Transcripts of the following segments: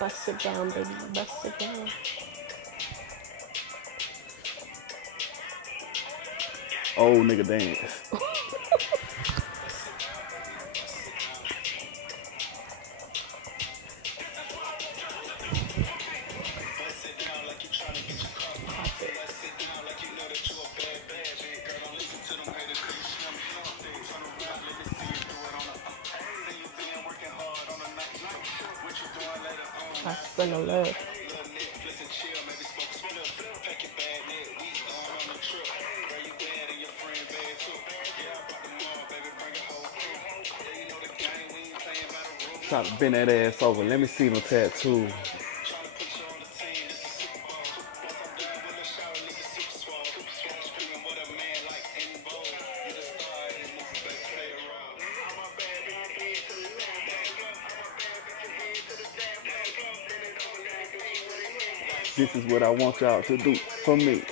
Bust it down, baby. Bust it down. Old nigga dance. I spin a love. Try to bend that ass over. Let me see no tattoo. This is what I want y'all to do for me.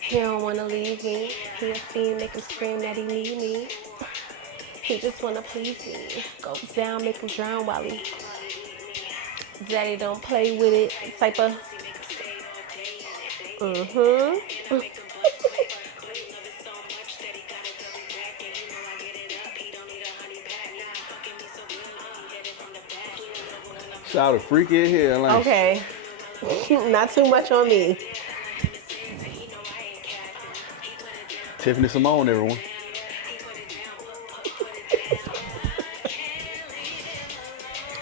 He don't wanna leave me. He a fiend, make him scream that he need me. He just wanna please me. Go down, make him drown while he. Daddy don't play with it. Type of. Shout a freaky as hell, ain't she? Okay. Not too much on me. Tiffany Simone, everyone.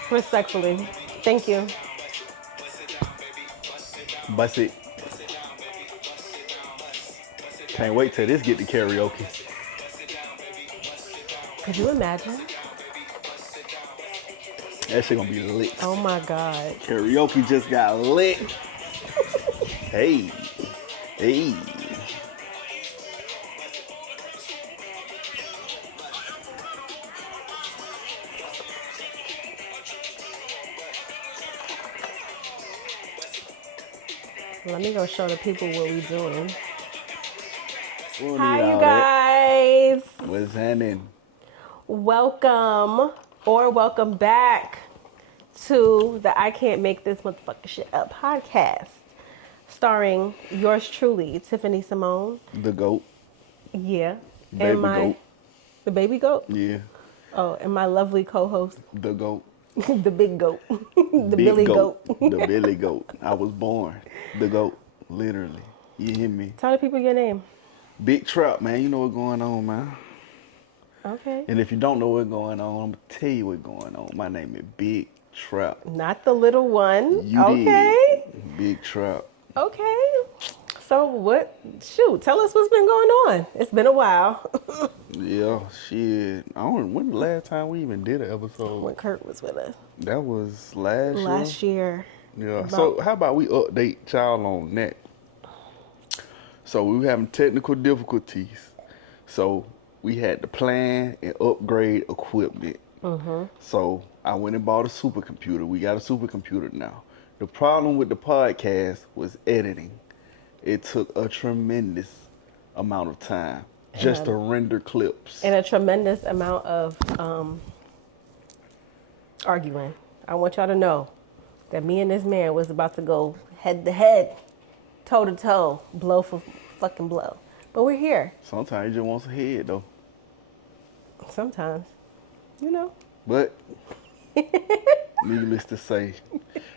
Respectfully. Thank you. Bust it. Can't wait till this get to karaoke. Could you imagine? That shit gonna be lit. Oh my God. Karaoke just got lit. Hey. Hey. Let me go show the people what we doing. We'll Hi, need you all that. guys. What's happening? Welcome or welcome back to the I Can't Make This Motherfucking Shit Up podcast, starring yours truly, Tiffany Simone. The GOAT. Yeah. Baby and goat. The baby goat? Yeah. Oh, and my lovely co-host, The GOAT. the big goat, the Big Billy goat. The Billy Goat. I was born. The GOAT. Literally. You hear me? Tell the people your name. Big Trap, man. You know what's going on, man. Okay. And if you don't know what's going on, I'm going to tell you what's going on. My name is Big Trap. Not the little one. You okay. did. Big Trap. Okay. So what? Shoot, tell us what's been going on. It's been a while. Yeah, shit. I don't. When the last time we even did an episode? When Kurt was with us. That was last year. Yeah. So how about we update y'all on that? So we were having technical difficulties. So we had to plan and upgrade equipment. So I went and bought a supercomputer. We got a supercomputer now. The problem with the podcast was editing. It took a tremendous amount of time just to render clips. And a tremendous amount of arguing. I want y'all to know that me and this man was about to go head to head, toe to toe, blow for fucking blow. But we're here. Sometimes you just want some head though. Sometimes, you know. But needless to say,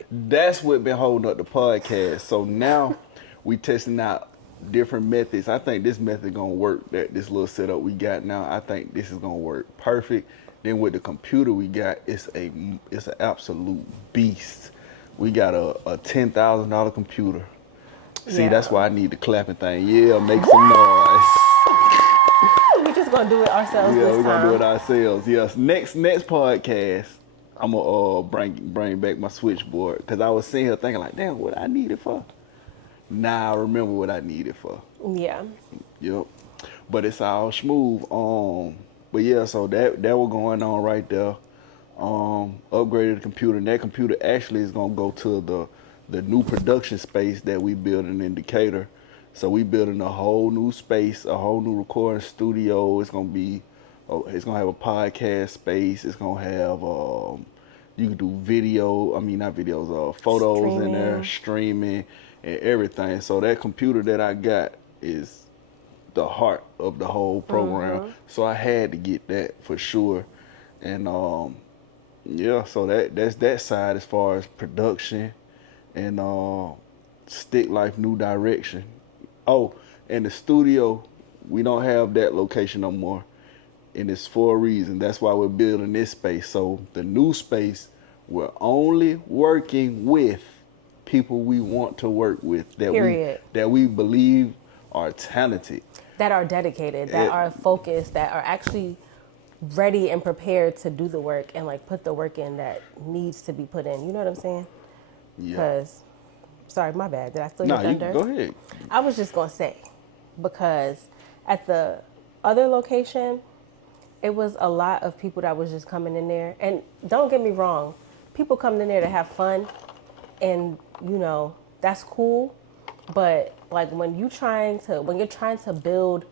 that's what been holding up the podcast. So now we testing out different methods. I think this method gonna work. That this little setup we got now, I think this is gonna work perfect. Then with the computer we got, it's an absolute beast. We got a $10,000 computer. See, that's why I need the clapping thing. Yeah, make some noise. We're just gonna do it ourselves. Yeah, this we're time. gonna do it ourselves. Yes. Next podcast, I'm gonna bring back my switchboard because I was sitting here thinking like, damn, what I need it for? Now I remember what I need it for. Yeah. Yep. But it's all smooth. But yeah, so that was going on right there. Upgraded the computer, and that computer actually is gonna go to the new production space that we built in Decatur. So we building a whole new space, a whole new recording studio. It's gonna have a podcast space. It's gonna have you can do video. I mean not videos, photos in there, Streaming. streaming and everything. So that computer that I got is the heart of the whole program. So I had to get that for sure. And yeah, so that's that side as far as production and stick life new direction. Oh, and the studio, we don't have that location no more. And it's for a reason. That's why we're building this space. So the new space, we're only working with people we want to work with Period. that we believe are talented. That are dedicated, that are focused, that are actually ready and prepared to do the work and like put the work in that needs to be put in. You know what I'm saying? Yeah. Because, sorry, my bad. Did I steal Nah, your you thunder? go ahead. I was just gonna say, because at the other location, it was a lot of people that was just coming in there. And don't get me wrong, people coming in there to have fun, and you know that's cool. But like when you're trying to build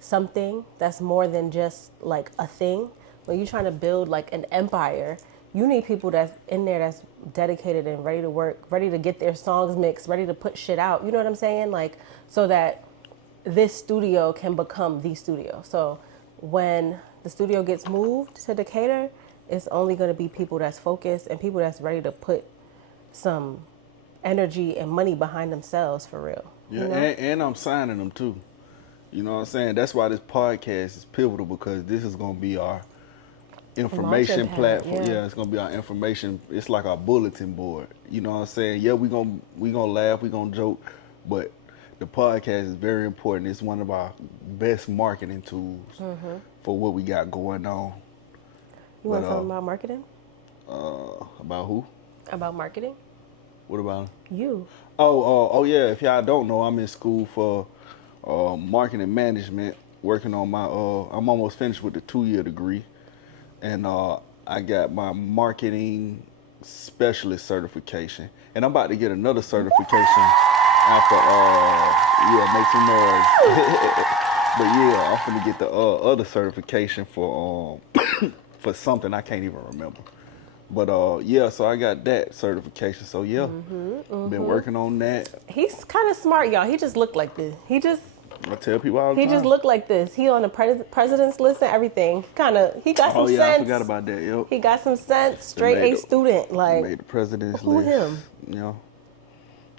something that's more than just like a thing, when you're trying to build like an empire, you need people that's in there that's dedicated and ready to work, ready to get their songs mixed, ready to put shit out. You know what I'm saying? Like so that this studio can become the studio. So when the studio gets moved to Decatur, it's only going to be people that's focused and people that's ready to put some energy and money behind themselves for real. Yeah, You know? and I'm signing them too. You know what I'm saying? That's why this podcast is pivotal because this is gonna be our information Launching pad, platform. yeah. Yeah, it's gonna be our information. It's like our bulletin board. You know what I'm saying? Yeah, we gonna laugh, we gonna joke, but the podcast is very important. It's one of our best marketing tools for what we got going on. You want But, to tell them about marketing? About who? About marketing? What about? You. Oh yeah. If y'all don't know, I'm in school for marketing management. Working on my I'm almost finished with the 2-year degree, and I got my marketing specialist certification, and I'm about to get another certification after yeah, make some noise. But yeah, I'm finna get the other certification for for something I can't even remember. But yeah, so I got that certification. So yeah, been working on that. He's kind of smart, y'all. He just looked like this. I tell people all the He time. just looked like this. He on the president's list and everything. He got some Oh yeah, sense. I forgot about that. Yep. He got some sense. Straight made A the- student. Like, Made the president's who list. him? You know,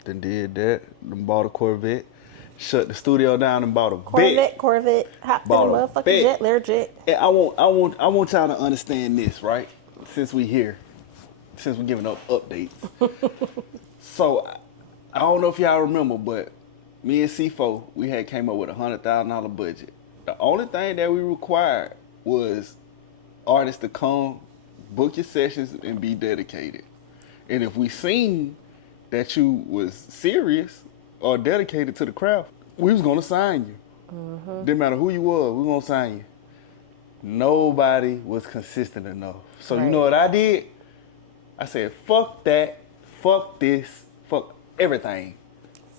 then did that. Then bought a Corvette. Shut the studio down and bought a vet. Corvette. Hopped in the Bought a motherfucking vet. jet, Learjet. And I want y'all to understand this, right? Since we here, since we're giving up updates. So I don't know if y'all remember, but me and C4, we had came up with $100,000 budget. The only thing that we required was artists to come, book your sessions, and be dedicated. And if we seen that you was serious or dedicated to the craft, we was gonna sign you. Didn't matter who you was, we was gonna sign you. Nobody was consistent enough. So you know what I did? I said, fuck that, fuck this, fuck everything.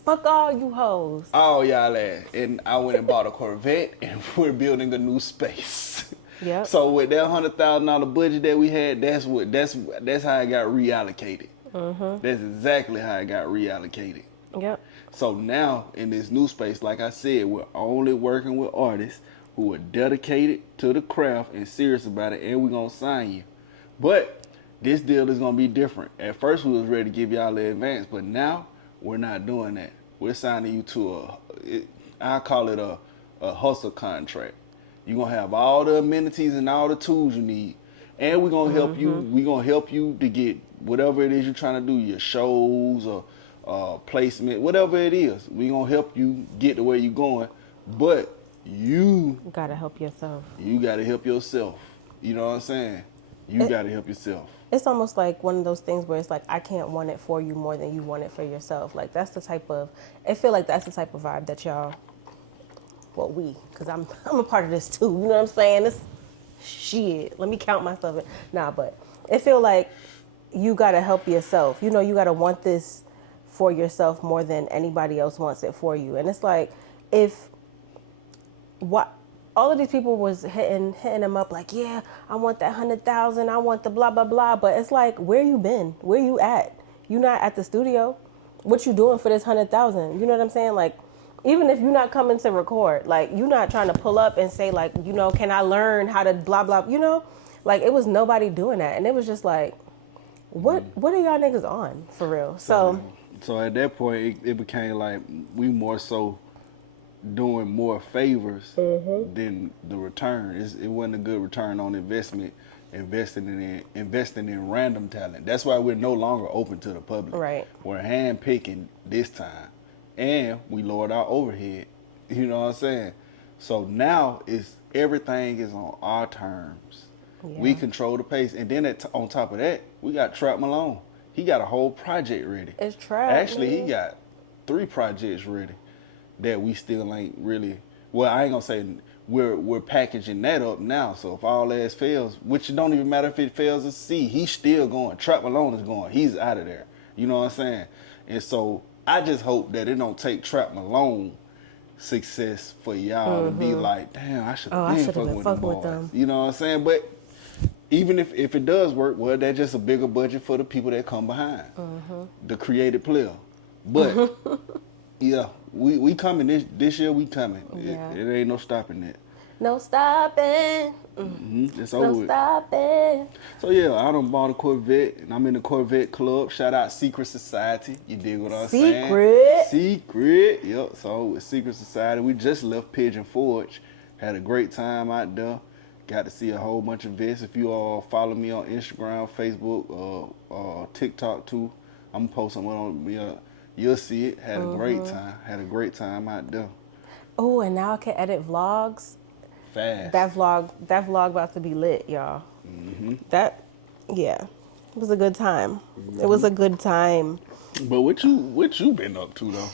Fuck all you hoes. All y'all ass. And I went and bought a Corvette and we're building a new space. Yep. So with that $100,000 budget that we had, that's how it got reallocated. That's exactly how it got reallocated. Yep. So now in this new space, like I said, we're only working with artists who are dedicated to the craft and serious about it, and we're gonna sign you. But this deal is gonna be different. At first we was ready to give y'all the advance, but now we're not doing that. We're signing you to I call it a hustle contract. You're gonna have all the amenities and all the tools you need. And we're gonna help you. We're gonna help you to get whatever it is you're trying to do, your shows or placement, whatever it is. We're gonna help you get to where you're going. But you Gotta help yourself. gotta help yourself. You know what I'm saying? You gotta help yourself. It's almost like one of those things where it's like, I can't want it for you more than you want it for yourself. Like, that's the type of, I feel like that's the type of vibe that y'all, well, because I'm a part of this too. You know what I'm saying? It's shit. Let me count myself in. Nah, but it feel like you gotta help yourself. You know, you gotta want this for yourself more than anybody else wants it for you. And it's like, if what all of these people was hitting him up like, yeah, I want that 100,000, I want the blah blah blah, but it's like, where you been? Where you at? You not at the studio? What you doing for this 100,000? You know what I'm saying? Like, even if you're not coming to record, like, you're not trying to pull up and say like, you know, can I learn how to blah blah, you know? Like, it was nobody doing that, and it was just like, what are y'all niggas on for real? So at that point, it became like we more so doing more favors than the return. It wasn't a good return on investment. Investing in random talent. That's why we're no longer open to the public. Right. We're handpicking this time, and we lowered our overhead. You know what I'm saying? So now everything is on our terms. Yeah. We control the pace, and then on top of that, we got Trap Malone. He got a whole project ready. It's Trap. Actually, man. he got 3 projects ready that we still ain't really. Well, I ain't gonna say we're packaging that up now. So if all else fails, which it don't even matter if it fails at sea, he's still going. Trap Malone is going. He's out of there. You know what I'm saying? And so I just hope that it don't take Trap Malone success for y'all to be like, damn, I should have been fucking with them. You know what I'm saying? But even if it does work, well, that's just a bigger budget for the people that come behind, the creative player. But yeah, we coming this year. We coming. Yeah. It ain't no stopping that. No stopping. It's over. No stopping. So yeah, I done bought a Corvette, and I'm in the Corvette club. Shout out Secret Society. You dig what I'm saying? Secret. Yep. So with Secret Society, we just left Pigeon Forge. Had a great time out there. Got to see a whole bunch of vets. If you all follow me on Instagram, Facebook, TikTok too, I'm gonna post something on me. You'll see it. Had a great time. Had a great time out there. Oh, and now I can edit vlogs. Fast. That vlog about to be lit, y'all. It was a good time. It was a good time. But what you been up to though?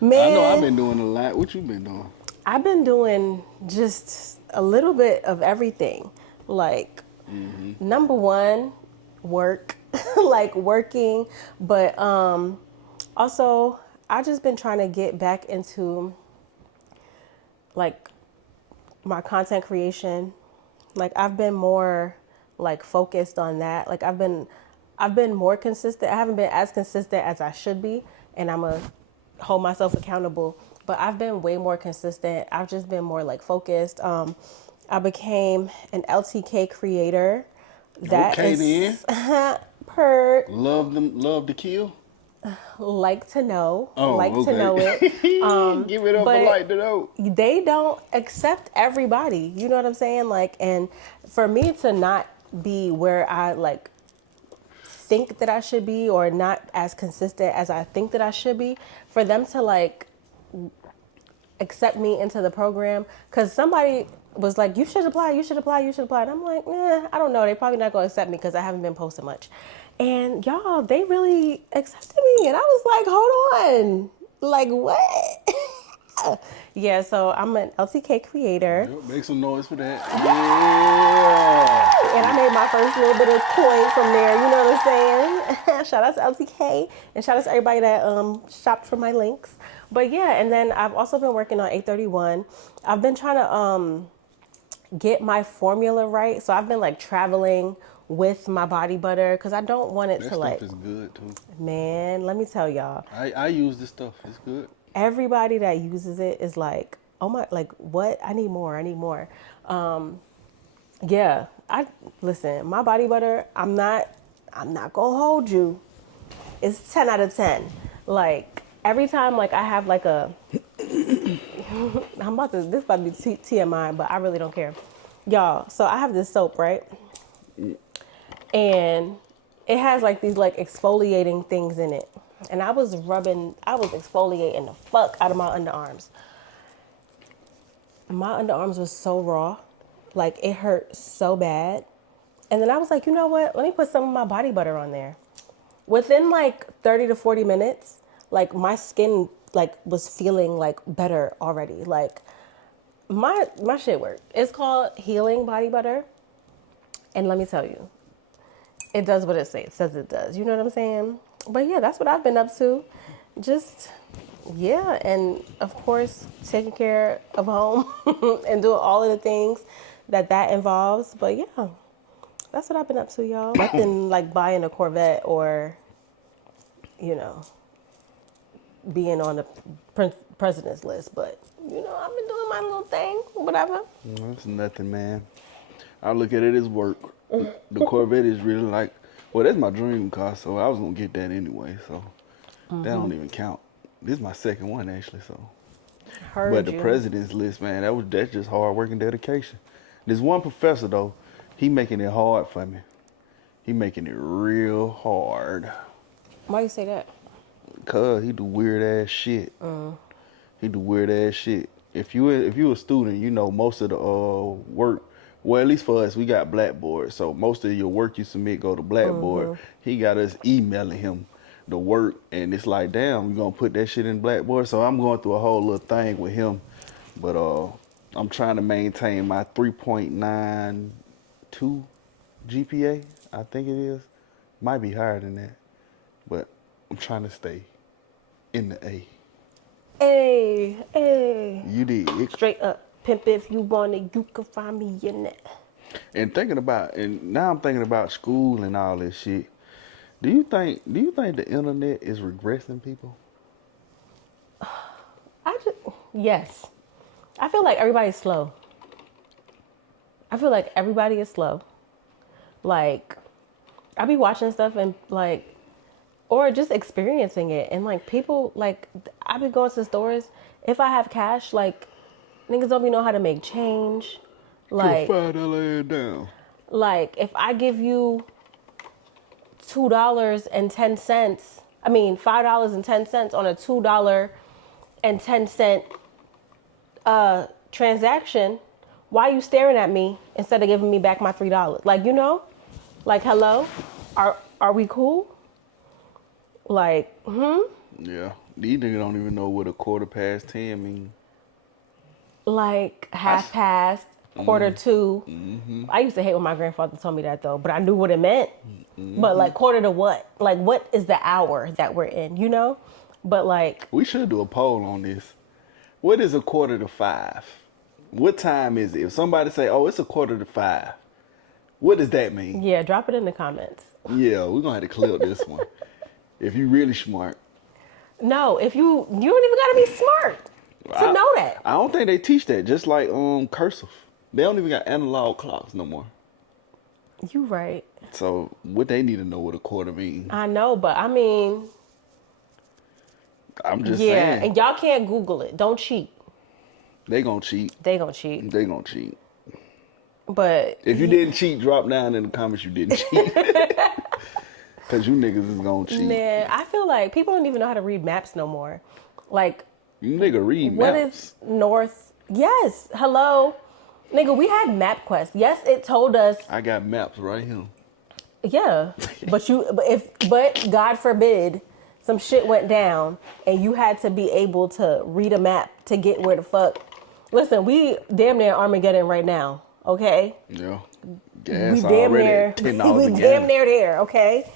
Man, I know I've been doing a lot. What you been doing? I've been doing just a little bit of everything. Like, number one, work, like working, but also I just been trying to get back into like my content creation. Like, I've been more like focused on that. Like, I've been more consistent. I haven't been as consistent as I should be, and I'm gonna hold myself accountable, but I've been way more consistent. I've just been more like focused. I became an LTK creator. That okay, is then. per Love to kill. like to know, Oh, like okay. to know it. Give it up for like to know. They don't accept everybody. You know what I'm saying? Like, and for me to not be where I like think that I should be, or not as consistent as I think that I should be, for them to like accept me into the program, because somebody was like, you should apply. And I'm like, I don't know. They probably not going to accept me because I haven't been posting much. And y'all, they really accepted me. And I was like, hold on. Like, what? Yeah, so I'm an LTK creator. Yep, make some noise for that. Yeah. And I made my first little bit of coin from there. You know what I'm saying? Shout out to LTK. And shout out to everybody that shopped for my links. But yeah, and then I've also been working on 831. I've been trying to get my formula right. So I've been like traveling with my body butter because I don't want it that to like. That stuff is good too. Man, let me tell y'all. I use this stuff. It's good. Everybody that uses it is like, oh my, like what? I need more. Yeah, listen, my body butter, I'm not gonna hold you. It's 10 out of 10. Like, every time like I have like a, this about to be TMI, but I really don't care. Y'all, so I have this soap, right? And it has like these like exfoliating things in it. And I was exfoliating the fuck out of my underarms. My underarms was so raw. Like, it hurt so bad. And then I was like, you know what? Let me put some of my body butter on there. Within like 30 to 40 minutes, like my skin like was feeling like better already. Like my shit worked. It's called Healing Body Butter. And let me tell you, it does what it says it does. You know what I'm saying? But yeah, that's what I've been up to. just yeah, and of course taking care of home and doing all of the things that involves. But yeah, that's what I've been up to, y'all. Nothing like buying a Corvette or, you know, being on the president's list. But you know, I've been doing my little thing, whatever. That's nothing, man. I look at it as work. The Corvette is really like, well, that's my dream car, so I was gonna get that anyway. So that don't even count. This is my second one actually. So, Heard but the you. president's list, man, that's just hard work and dedication. There's one professor though, he making it hard for me. He making it real hard. Why you say that? Cause he do weird ass shit. He do weird ass shit. If you a student, you know most of the work. Well, at least for us, we got Blackboard, so most of your work you submit go to Blackboard. He got us emailing him the work, and it's like, damn, we gonna put that shit in Blackboard. So I'm going through a whole little thing with him, but I'm trying to maintain my 3.92 GPA. I think it is. Might be higher than that, but I'm trying to stay in the A. Hey. You did. Straight up. Pimp, if you want it, you can find me in it. And now I'm thinking about school and all this shit. Do you think the internet is regressing people? Yes. I feel like everybody's slow. I feel like everybody is slow. Like, I be watching stuff and like, or just experiencing it. And like people, like, I be going to stores. If I have cash, like, niggas don't be know how to make change. Like, $5 down. Like, if I give you $2.10, I mean $5.10 on a $2.10 transaction, why are you staring at me instead of giving me back my $3? Like, you know, like, hello, are we cool? Like, Yeah, these niggas don't even know what a 10:15 mean. Like half past, quarter to. I used to hate when my grandfather told me that though, but I knew what it meant. But like quarter to what? Like what is the hour that we're in, you know? But like We should do a poll on this. What is a 4:45? What time is it? If somebody say, "Oh, it's a 4:45," what does that mean? yeah, drop it in the comments. Yeah, we're gonna have to clip this one. If you really smart. No, if you don't even gotta be smart to know that. I don't think they teach that. Just like cursive, they don't even got analog clocks no more. You right. So what they need to know what a quarter means. I know, but I mean, I'm just yeah, saying. and y'all can't Google it. Don't cheat. They gonna cheat. They gonna cheat. They gonna cheat. But If you didn't cheat, drop down in the comments you didn't cheat. Cause you niggas is gonna cheat. man, I feel like people don't even know how to read maps no more. Like, You nigga read what maps. is north? Yes, hello, nigga. We had MapQuest. Yes, it told us. I got maps right here. Yeah, but God forbid some shit went down and you had to be able to read a map to get where the fuck. Listen, we damn near Armageddon right now. Okay, Yeah. Gas we damn already near at $10 we a damn gallon. near there. Okay,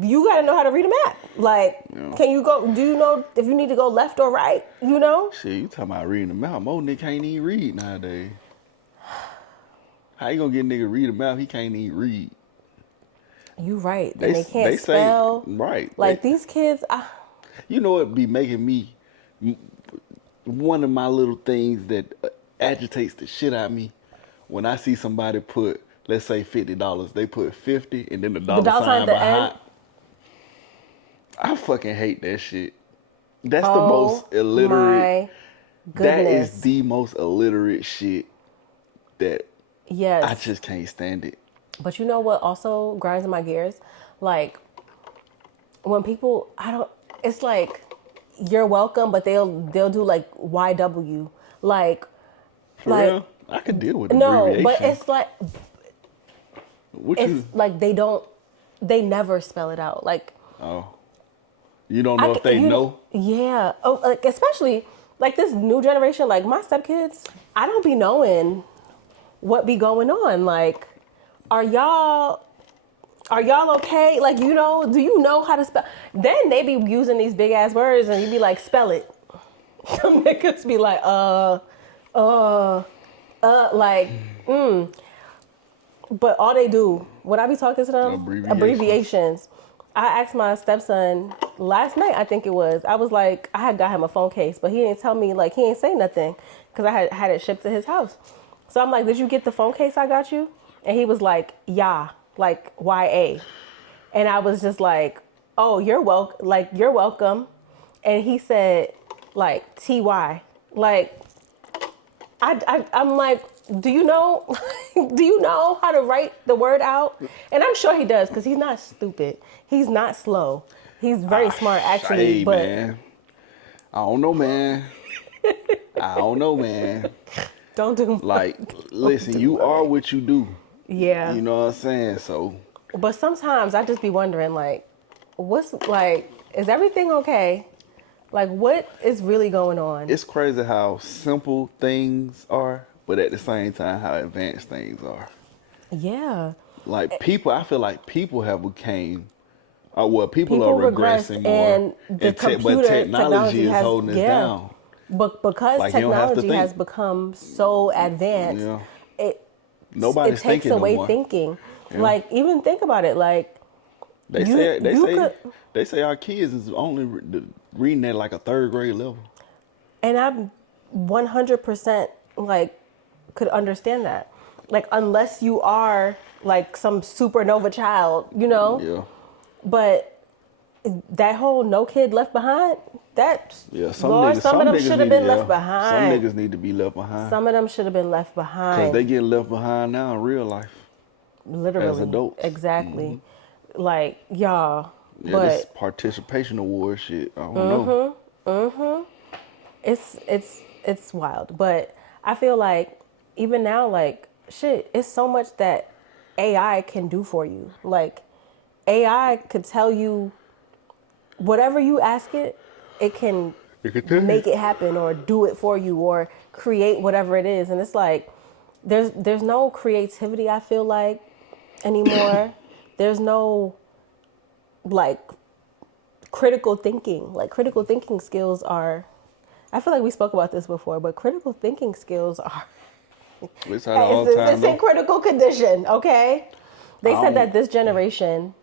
you got to know how to read a map. Like, Yeah. can you go? Do you know if you need to go left or right? You know? Shit, you talking about reading the map. Most nigga can't even read nowadays. How you gonna get a nigga read a map? He can't even read. You right. And they can't spell. Right. Like these kids. You know what be making me, one of my little things that agitates the shit out of me, when I see somebody put, let's say $50, they put 50 and then the dollar sign at the behind. end? I fucking hate that shit. That's the Oh most illiterate. my goodness. That is the most illiterate shit that Yes. I just can't stand it. But you know what also grinds in my gears? Like when people it's like you're welcome, but they'll do like YW. Like For like real? I could deal with no, abbreviation. but it's like What it's you, like they never spell it out. Like oh. You don't know if they know? Yeah. Oh, like especially like this new generation, like my stepkids, I don't be knowing what be going on. Like, are y'all Are y'all okay? Like, do you know how to spell? Then they be using these big ass words and you be like, spell it. Some niggas be like, like, But all they do, when I be talking to them, abbreviations. I asked my stepson last night, I think it was. I was like, I had got him a phone case, but he didn't tell me, like, he didn't say nothing because I had it shipped to his house. So I'm like, did you get the phone case I got you? And he was like, yeah, like YA. And I was just like, oh, you're welcome. And he said, like, TY. Like, I'm like, do you know how to write the word out? And I'm sure he does because he's not stupid. He's not slow. He's very smart, actually. Hey, but man. I don't know, man. Don't do like, listen, you are what you do. Yeah. You know what I'm saying? So. But sometimes I just be wondering, like, is everything okay? Like, what is really going on? It's crazy how simple things are, but at the same time, how advanced things are. Yeah. Like I feel like people have became, people are regressed regressing more, and the but technology is holding us down. But because Like, you don't have to technology think. has become so advanced, Yeah. it Nobody's takes thinking no away more. thinking. Yeah. Like, even think about it. Like, They say our kids is only reading at like a third grade level. And I'm 100% like could understand that. Like, unless you are like some supernova child, Yeah. But that whole no kid left behind, Some Lord, niggas, some of them should have been left Some behind. niggas need to be left behind. Some of them should have been left Because behind. they get left behind now in real life. Literally. As adults. Exactly. Like, y'all. Yeah, but this participation award shit, I don't know. It's wild. But I feel like even now, like, shit, it's so much that AI can do for you. Like, AI could tell you whatever you ask it, it can make it happen or do it for you or create whatever it is. And it's like there's no creativity, I feel like, anymore. There's no like critical thinking. Like, critical thinking skills are, I feel like we spoke about this before, but critical thinking skills are It's in critical condition, okay? They said that this generation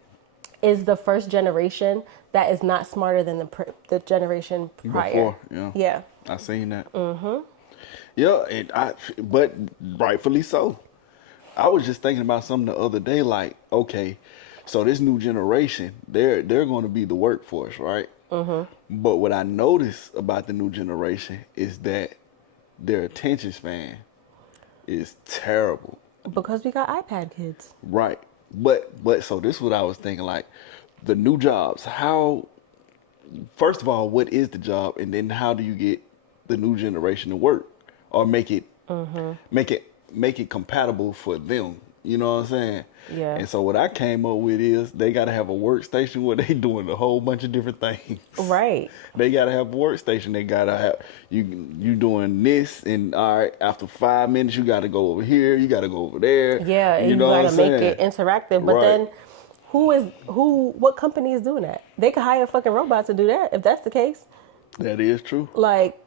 is the first generation that is not smarter than the generation prior. Before, yeah. Yeah. I seen that. Yeah, but rightfully so. I was just thinking about something the other day, like, okay, so this new generation, they're going to be the workforce, right? But what I noticed about the new generation is that their attention span is terrible. Because we got iPad kids. Right. But so this is what I was thinking, like, the new jobs, first of all, what is the job, and then how do you get the new generation to work or make it compatible for them? You know what I'm saying? Yeah. And so what I came up with is they got to have a workstation where they doing a whole bunch of different things. Right. They got to have a workstation. They got to have, you doing this, and all right, after 5 minutes, you got to go over here. You got to go over there. Yeah, and you got to make it interactive. But then what company is doing that? They could hire a fucking robot to do that if that's the case. That is true. Like,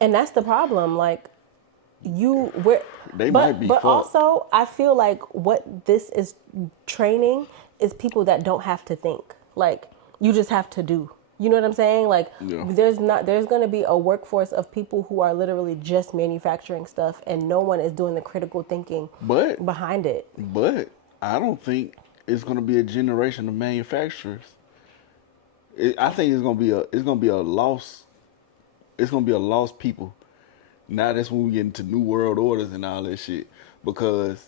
and that's the problem. Like, might be but fucked. also I feel like what this is training is people that don't have to think. Like, you just have to do. You know what I'm saying? Like, there's going to be a workforce of people who are literally just manufacturing stuff, and no one is doing the critical thinking behind it. But I don't think it's going to be a generation of manufacturers. I think it's going to be a lost. It's going to be a lost people. Now that's when we get into new world orders and all that shit, because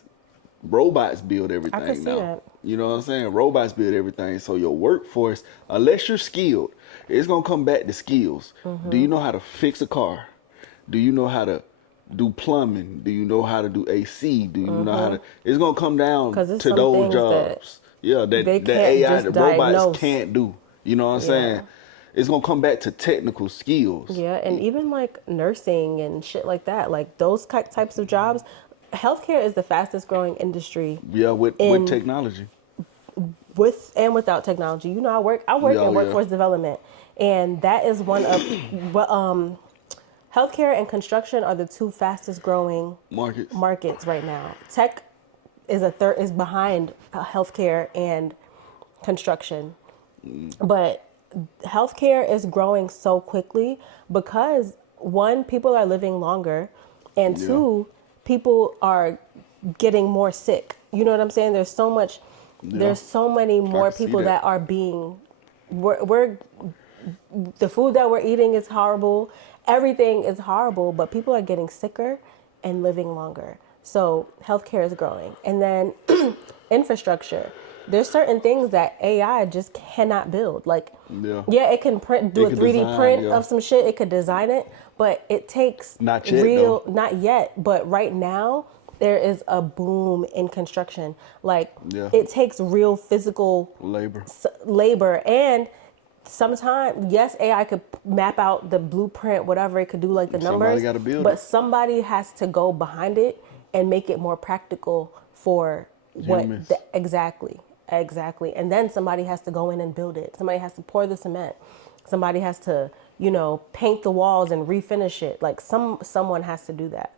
robots build everything I can see now. that. You know what I'm saying? Robots build everything. So your workforce, unless you're skilled, it's gonna come back to skills. Do you know how to fix a car? Do you know how to do plumbing? Do you know how to do AC? Do you know how to? It's gonna come down to those jobs. That AI, the robots can't do. You know what I'm saying? It's going to come back to technical skills. Yeah, and even like nursing and shit like that, like those types of jobs. Healthcare is the fastest growing industry. Yeah, with technology. with and without technology. You know, I work in workforce development, and that is one of healthcare and construction are the two fastest growing markets right now. Tech is behind healthcare and construction, but healthcare is growing so quickly because one, people are living longer, and two, people are getting more sick. You know what I'm saying? There's so many more people that are being we're the food that we're eating is horrible. Everything is horrible, but people are getting sicker and living longer. So healthcare is growing. And then infrastructure. There's certain things that AI just cannot build. Like, it can do a 3D print of some shit. It could design it, but it takes not yet, but right now there is a boom in construction. Like, it takes real physical labor, and sometimes, yes, AI could map out the blueprint, whatever, it could do like the numbers, but somebody has to go behind it and make it more practical for exactly. And then somebody has to go in and build it. Somebody has to pour the cement. Somebody has to, paint the walls and refinish it. Like someone has to do that.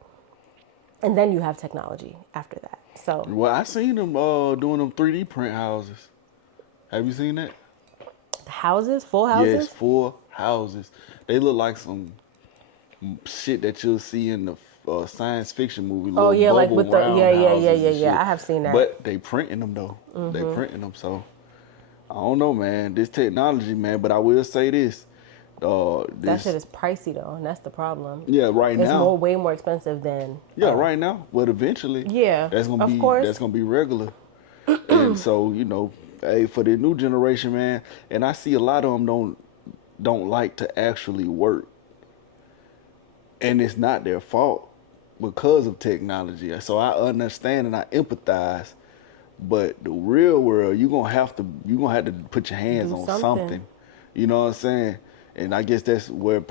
And then you have technology after that. So, well, I seen them doing them 3D print houses. Have you seen that? Houses, full houses? Yes, full houses. They look like some shit that you'll see in the science fiction movie. Oh yeah, like with the yeah. I have seen that. But they printing them though. Mm-hmm. They printing them. So I don't know, man. This technology, man. But I will say this. That shit is pricey though, and that's the problem. Yeah, right now it's way more expensive than. Right now, but eventually, that's gonna be regular. And so hey, for the new generation, man, and I see a lot of them don't like to actually work, and it's not their fault because of technology. So I understand and I empathize, but the real world, you're gonna have to put your hands on something. You know what I'm saying? And I guess that's where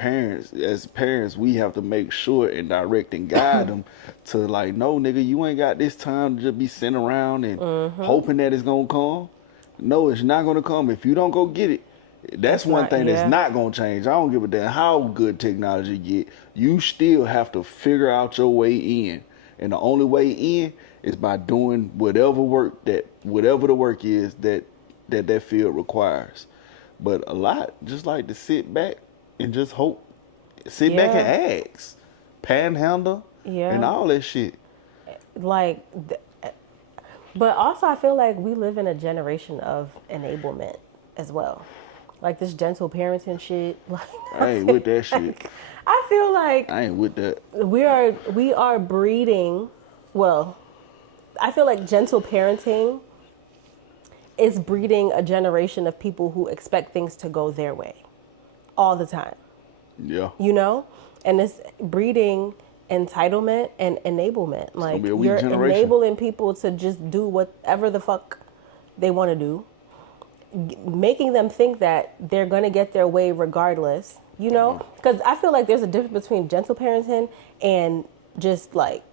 as parents, we have to make sure and direct and guide them to like, no, nigga, you ain't got this time to just be sitting around and hoping that it's gonna come. No, it's not gonna come. If you don't go get it, that's one thing that's not gonna change. I don't give a damn how good technology get. You still have to figure out your way in, and the only way in is by doing whatever the work is that field requires. But a lot just like to sit back and just hope. Sit back and ask. Panhandle and all that shit. Like, but also I feel like we live in a generation of enablement as well. Like this gentle parenting shit. Like, I ain't with that shit. I feel like I ain't with that. We are breeding, well, I feel like gentle parenting is breeding a generation of people who expect things to go their way all the time. Yeah. And it's breeding entitlement and enablement. Like, you're enabling people to just do whatever the fuck they want to do, making them think that they're going to get their way regardless, because I feel like there's a difference between gentle parenting and just like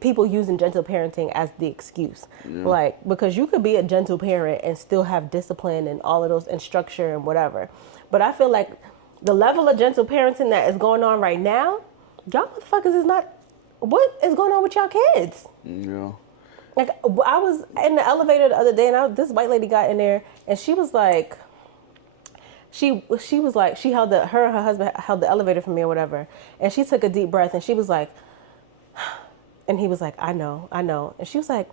people using gentle parenting as the excuse. Like, because you could be a gentle parent and still have discipline and all of those and structure and whatever. But I feel like the level of gentle parenting that is going on right now, y'all motherfuckers is not, what is going on with y'all kids? Yeah. Like, I was in the elevator the other day and this white lady got in there and she was like, she held her and her husband held the elevator for me or whatever. And she took a deep breath and she was like, and he was like, I know. And she was like,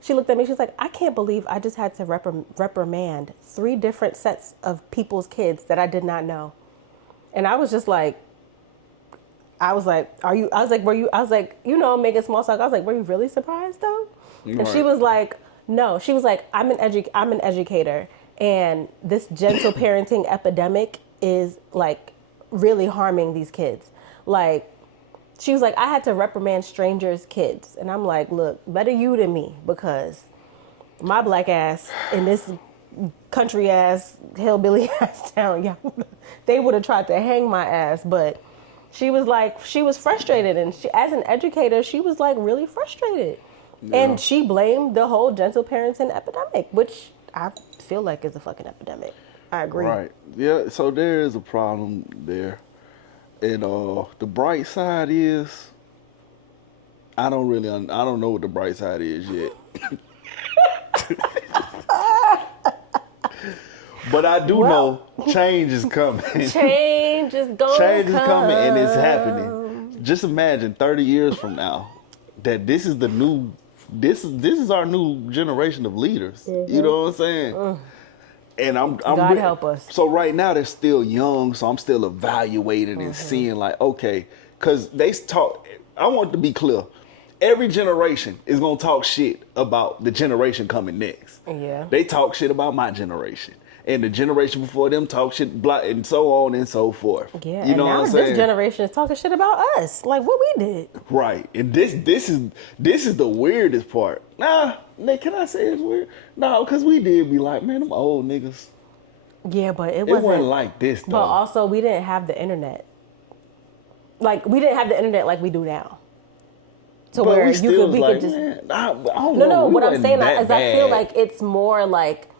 she looked at me, she was like, I can't believe I just had to reprimand 3 different sets of people's kids that I did not know. And I was just like, making small talk. I was like, were you really surprised though? And she was like, no. She was like, I'm an educator, and this gentle parenting epidemic is like really harming these kids. Like, she was like, I had to reprimand strangers' kids. And I'm like, look, better you than me, because my black ass in this country ass, hillbilly ass town, they would have tried to hang my ass. But she was like, she was frustrated. And as an educator, she was like really frustrated. And she blamed the whole gentle parenting epidemic, which I feel like is a fucking epidemic. I agree. Right. Yeah. So there is a problem there, and the bright side is I don't really I don't know what the bright side is yet. But I do know change is coming. Change is going Change is coming and it's happening. Just imagine 30 years from now that this is the new this is our new generation of leaders. You know what I'm saying? And I'm God help us. So right now they're still young, so I'm still evaluating and seeing like, okay, because they talk. I want to be clear. Every generation is gonna talk shit about the generation coming next. Yeah. They talk shit about my generation. And the generation before them talk shit, blah, and so on and so forth. Yeah, you know and now what I'm saying? this generation is talking shit about us, like what we did. Right, and this is the weirdest part. Nah, Nick, can I say it's weird? No, because we did be like, man, them old niggas. Yeah, but it wasn't like this though. But also, we didn't have the internet. Like we didn't have the internet like we do now. To but where we you still could, we like, could just. Man, I don't No, know. what I'm saying that is, I feel bad. like it's more like.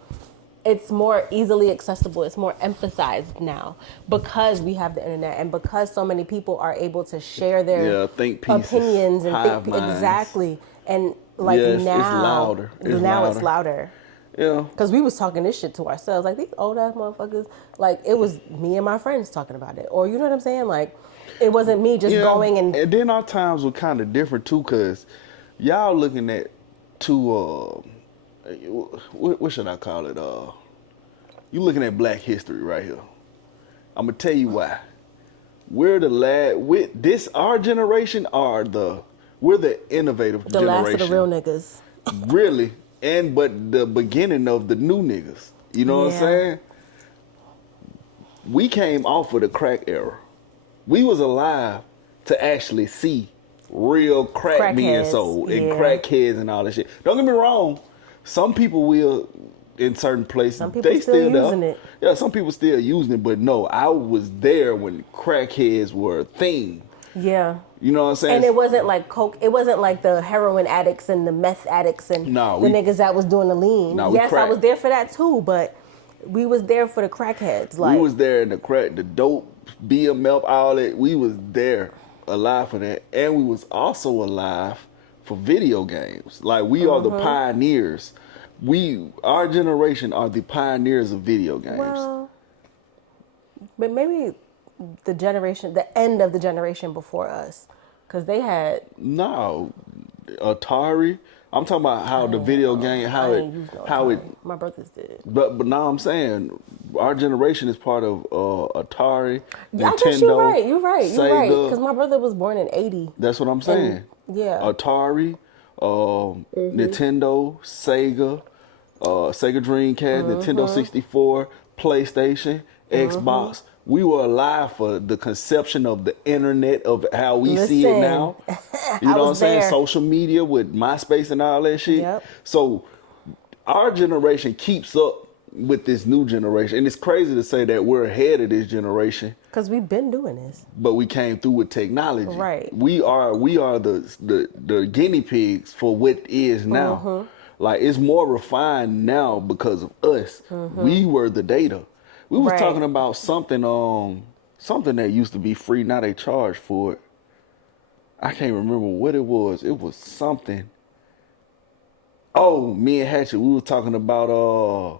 It's more easily accessible. It's more emphasized now because we have the internet and because so many people are able to share their think pieces, opinions and hive think minds. exactly. And like Yes, now, it's louder. it's louder. Yeah. Because we was talking this shit to ourselves, like these old ass motherfuckers. Like it was me and my friends talking about it, or you know what I'm saying? Like it wasn't me just going and. And then our times were kind of different too, cause y'all looking at two. What should I call it? You looking at Black history right here. I'm gonna tell you why. We're the with this our generation we're the innovative the generation. last of the real niggas. Really, but the beginning of the new niggas. You know what I'm saying? We came off of the crack era. We was alive to actually see real crack being sold and crackheads and all that shit. Don't get me wrong. Some people will, in certain places, some people they still using it. Yeah, some people still using it, but no, I was there when crackheads were a thing. Yeah. You know what I'm saying? And it wasn't like coke. It wasn't like the heroin addicts and the meth addicts and the niggas that was doing the lean. Yes, I was there for that too, but we was there for the crackheads. Like we was there in the crack, the dope, BMF, all that. We was there alive for that, and we was also alive for video games. Like we are the pioneers. Our generation are the pioneers of video games. Well, but maybe the end of the generation before us, because they had Atari. I'm talking about how the video game, how it. My brothers did. But now I'm saying our generation is part of Atari, Nintendo, I guess you're right. You're right. Sega. Because my brother was born in '80. That's what I'm saying. Atari, Nintendo, Sega, Sega Dreamcast, Nintendo 64, PlayStation, Xbox. We were alive for the conception of the internet, of how we see it now. You know what I'm saying? Social media with MySpace and all that shit. Yep. So our generation keeps up with this new generation. And it's crazy to say that we're ahead of this generation. Because we've been doing this. But we came through with technology. Right. We are the guinea pigs for what is now. Like it's more refined now because of us. We were the data. We was talking about something that used to be free, now they charge for it. I can't remember what it was. It was something. Oh, me and Hatchet, we were talking about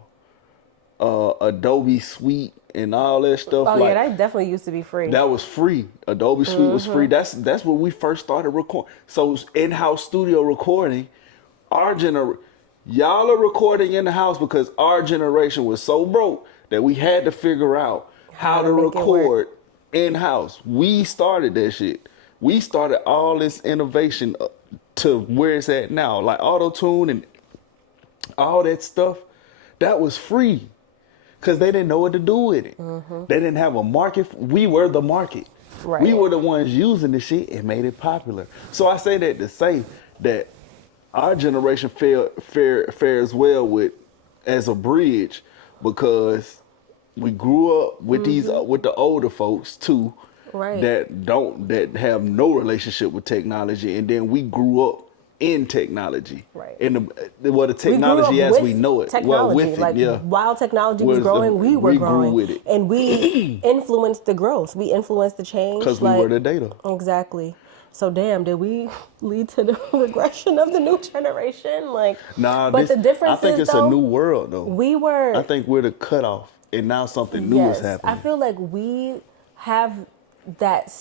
Adobe Suite and all that stuff. Oh, yeah, that definitely used to be free. That was free. Adobe Suite was free. That's when we first started recording. So in-house studio recording, y'all are recording in the house because our generation was so broke that we had to figure out how to record in-house. We started that shit. We started all this innovation to where it's at now. Like auto-tune and all that stuff, that was free because they didn't know what to do with it. They didn't have a market. We were the market. Right. We were the ones using the shit and made it popular. So I say that to say that our generation fares well with as a bridge because we grew up with these with the older folks too, that have no relationship with technology, and then we grew up in technology. Right. In the technology we grew up as with we know it. technology. Well, with it, like yeah. while technology was growing, we were growing, grew with it. and we influenced the growth. We influenced the change Because we were the data. Exactly. So damn, did we lead to the regression of the new generation? Like, Nah, but the difference I think is it's though, a new world though. we were. I think we're the cutoff, and now something new is Yes, I happening. feel like we have that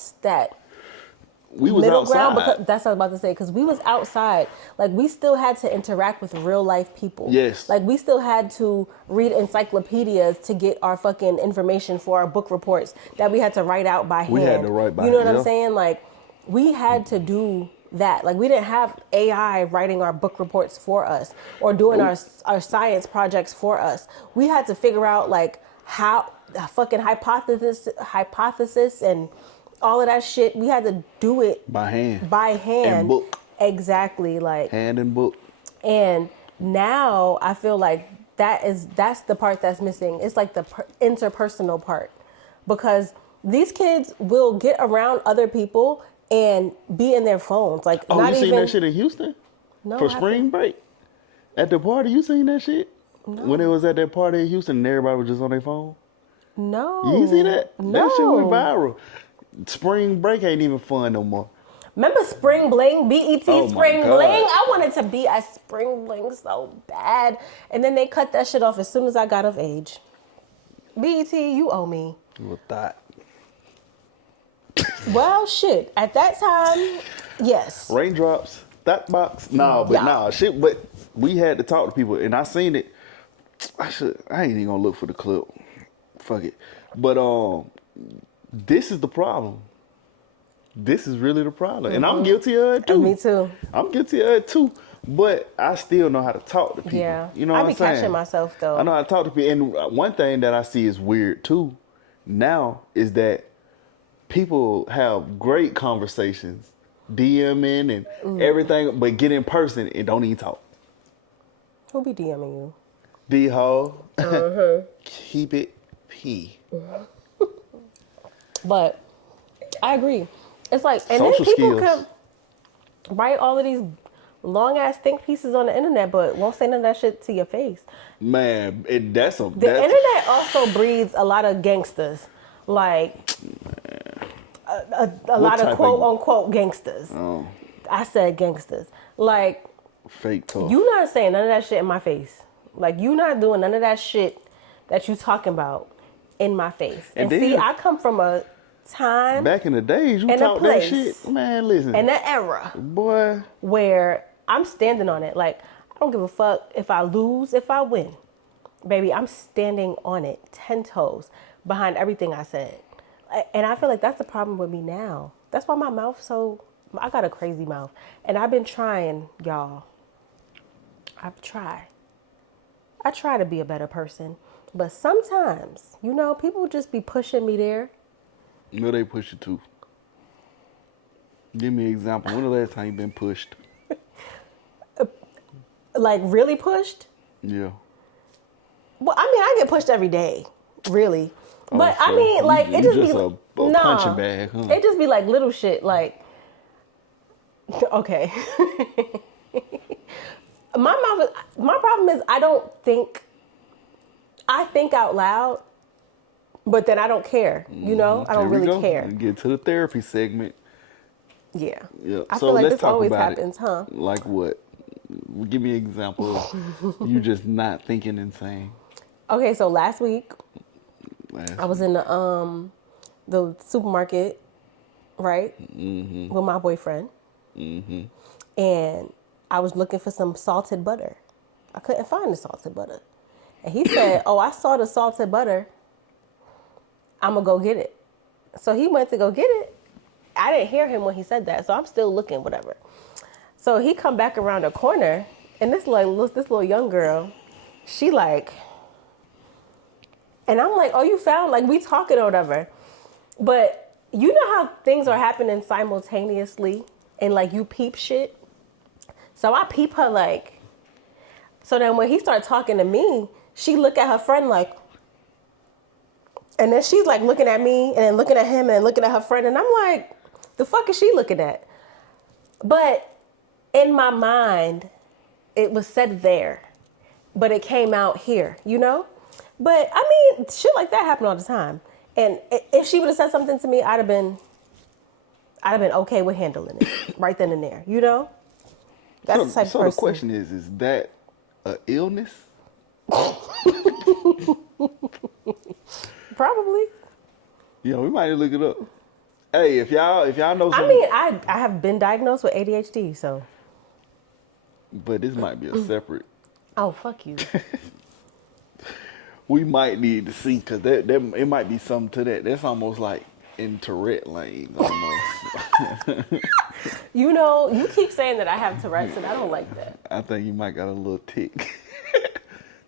We was middle outside. ground, because that's what I was about to say, because we was outside. Like, we still had to interact with real life people. Yes. Like, we still had to read encyclopedias to get our fucking information for our book reports that we had to write out by hand. We had to write by You know what hand, I'm saying? Like, we had to do that. Like, we didn't have AI writing our book reports for us or doing our science projects for us. We had to figure out like how a fucking hypothesis and all of that shit. We had to do it By hand. And book. Exactly. Like, Hand and book. and now I feel like that's the part that's missing. It's like the interpersonal part, because these kids will get around other people and be in their phones. Like, Oh, not you even, seen that shit in Houston? No, For spring break? At the party, you seen that shit? No. When it was at that party in Houston and everybody was just on their phone? No. You ain't see that? No. That shit went viral. Spring break ain't even fun no more. Remember Spring Bling? BET Oh Spring my God. Bling? I wanted to be at Spring Bling so bad. And then they cut that shit off as soon as I got of age. BET, you owe me. Little thought. Well, shit. At that time, yes. Raindrops, that box. Shit. But we had to talk to people, and I seen it. I ain't even gonna look for the clip. Fuck it. But this is the problem. This is really the problem, and I'm guilty of it too. Me too. I'm guilty of it too. But I still know how to talk to people. Yeah. You know what I'm saying? I be catching myself though. I know how to talk to people, and one thing that I see is weird too. Now is that people have great conversations, DMing and everything, but get in person and don't even talk. Who be DMing you? D-ho. Keep it P. But I agree. It's like, and Social then people skills. can write all of these long ass think pieces on the internet, but won't say none of that shit to your face. Man, The internet also breeds a lot of gangsters, like a lot of quote unquote gangsters. Oh, I said gangsters. Like, fake talk. you not saying none of that shit in my face. Like, you not doing none of that shit that you talking about in my face. And then, see, I come from a time back in the days, you and talk a place, that shit. Man, listen. and an era, boy, where I'm standing on it. Like, I don't give a fuck if I lose, if I win. Baby, I'm standing on it, 10 toes, behind everything I said. And I feel like that's the problem with me now. That's why my mouth I got a crazy mouth. And I've been trying, y'all. I try to be a better person. But sometimes, people just be pushing me there. No, they push you too. Give me an example. When the last time you been pushed? Like, really pushed? Yeah. Well, I mean, I get pushed every day, really. But so I mean, like, it just be a punching bag, huh? It just be like little shit, like, okay. My problem is I think out loud, but then I don't care. I don't really care. Get to the therapy segment. Yeah. I So feel like let's this talk always about happens, huh? Like what? Give me an example of you just not thinking and saying. Okay, so last week I was in the supermarket, right? Mm-hmm. With my boyfriend. Mm-hmm. And I was looking for some salted butter. I couldn't find the salted butter. And he said, "Oh, I saw the salted butter. I'm going to go get it." So he went to go get it. I didn't hear him when he said that, so I'm still looking, whatever. So he come back around the corner, and this little young girl, she like, and I'm like, "Oh, you found," like, we talking or whatever. But you know how things are happening simultaneously, and like you peep shit. So I peep her like. So then when he started talking to me, she look at her friend like, and then she's like looking at me and then looking at him and looking at her friend, and I'm like, the fuck is she looking at? But in my mind, it was said there, but it came out here, you know? But I mean, shit like that happen all the time. And if she would have said something to me, I'd have been okay with handling it right then and there, you know? That's the type of person. So the question is that an illness? Probably. Yeah, we might look it up. Hey, if y'all know something. I mean, I have been diagnosed with ADHD, so. But this might be a separate. Oh, fuck you. We might need to see, because it might be something to that. That's almost like in Tourette lane, almost. You know, you keep saying that I have Tourette's, and I don't like that. I think you might got a little tick.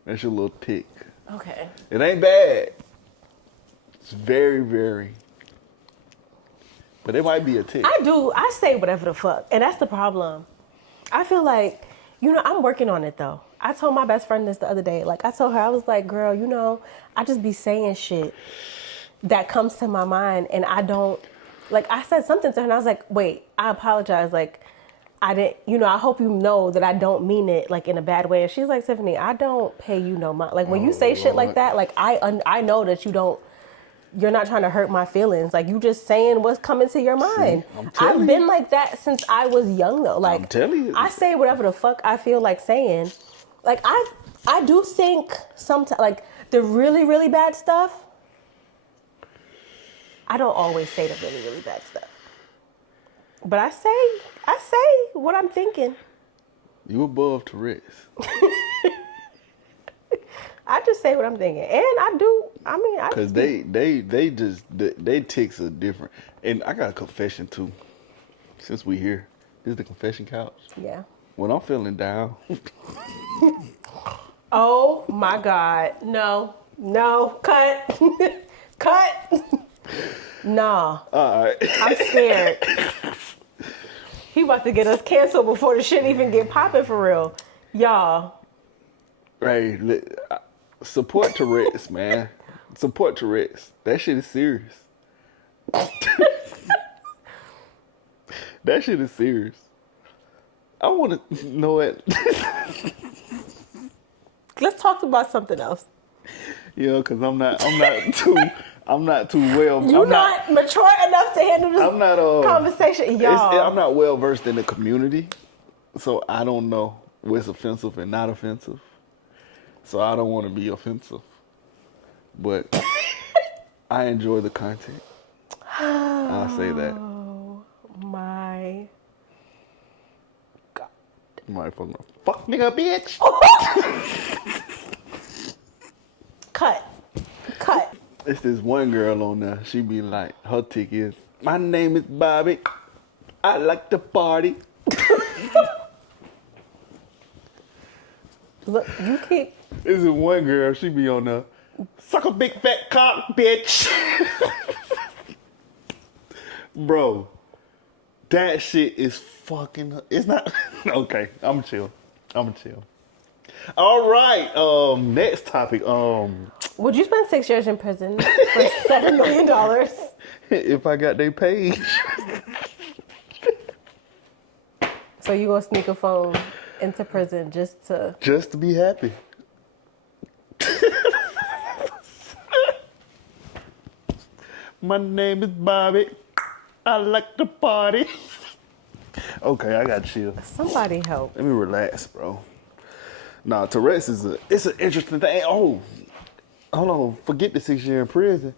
That's your little tick. Okay. It ain't bad. It's very, very. But it might be a tick. I say whatever the fuck, and that's the problem. I feel like, you know, I'm working on it, though. I told my best friend this the other day. Like, I told her, I was like, girl, you know, I just be saying shit that comes to my mind, and I don't, like, I said something to her, and I was like, wait, I apologize. Like, I didn't, you know, I hope you know that I don't mean it, like, in a bad way. And she's like, Tiffany, I don't pay you no mind. Like, when you say shit like that, like, I know that you're not trying to hurt my feelings. Like, you just saying what's coming to your mind. I've been like that since I was young, though. Like, I'm telling you. I say whatever the fuck I feel like saying. Like, I do think sometimes, like, the really, really bad stuff, I don't always say the really, really bad stuff. But I say what I'm thinking. You above Tourette's. I just say what I'm thinking. And I Because they ticks are different. And I got a confession, too. Since we here. This is the confession couch. Yeah. When I'm feeling down. Oh, my God. No. Cut. Cut. Nah. All right. I'm scared. He about to get us canceled before the shit even get popping for real. Y'all. Hey, support Tourette's, man. Support Tourette's. That shit is serious. That shit is serious. I want to know it. Let's talk about something else. Yeah, because I'm not too well. You're not mature enough to handle this conversation, y'all. I'm not well versed in the community, so I don't know what's offensive and not offensive. So I don't want to be offensive, but I enjoy the content. I'll say that. Oh my God. Motherfucker, fuck nigga, bitch. Cut. It's this one girl on there. She be like, her tick is, my name is Bobby. I like to party. Look, you keep. This is one girl. She be on there. Suck a big fat cock, bitch. Bro, that shit is fucking. It's not. Okay, I'm chill. All right. Next topic. Would you spend 6 years in prison for $7 million? If I got their page. So you gonna sneak a phone into prison just to be happy. My name is Bobby. I like to party. Okay, I got chill. Somebody help. Let me relax, bro. Nah, Tourette's it's an interesting thing. Oh, hold on. Forget the 6 year in prison.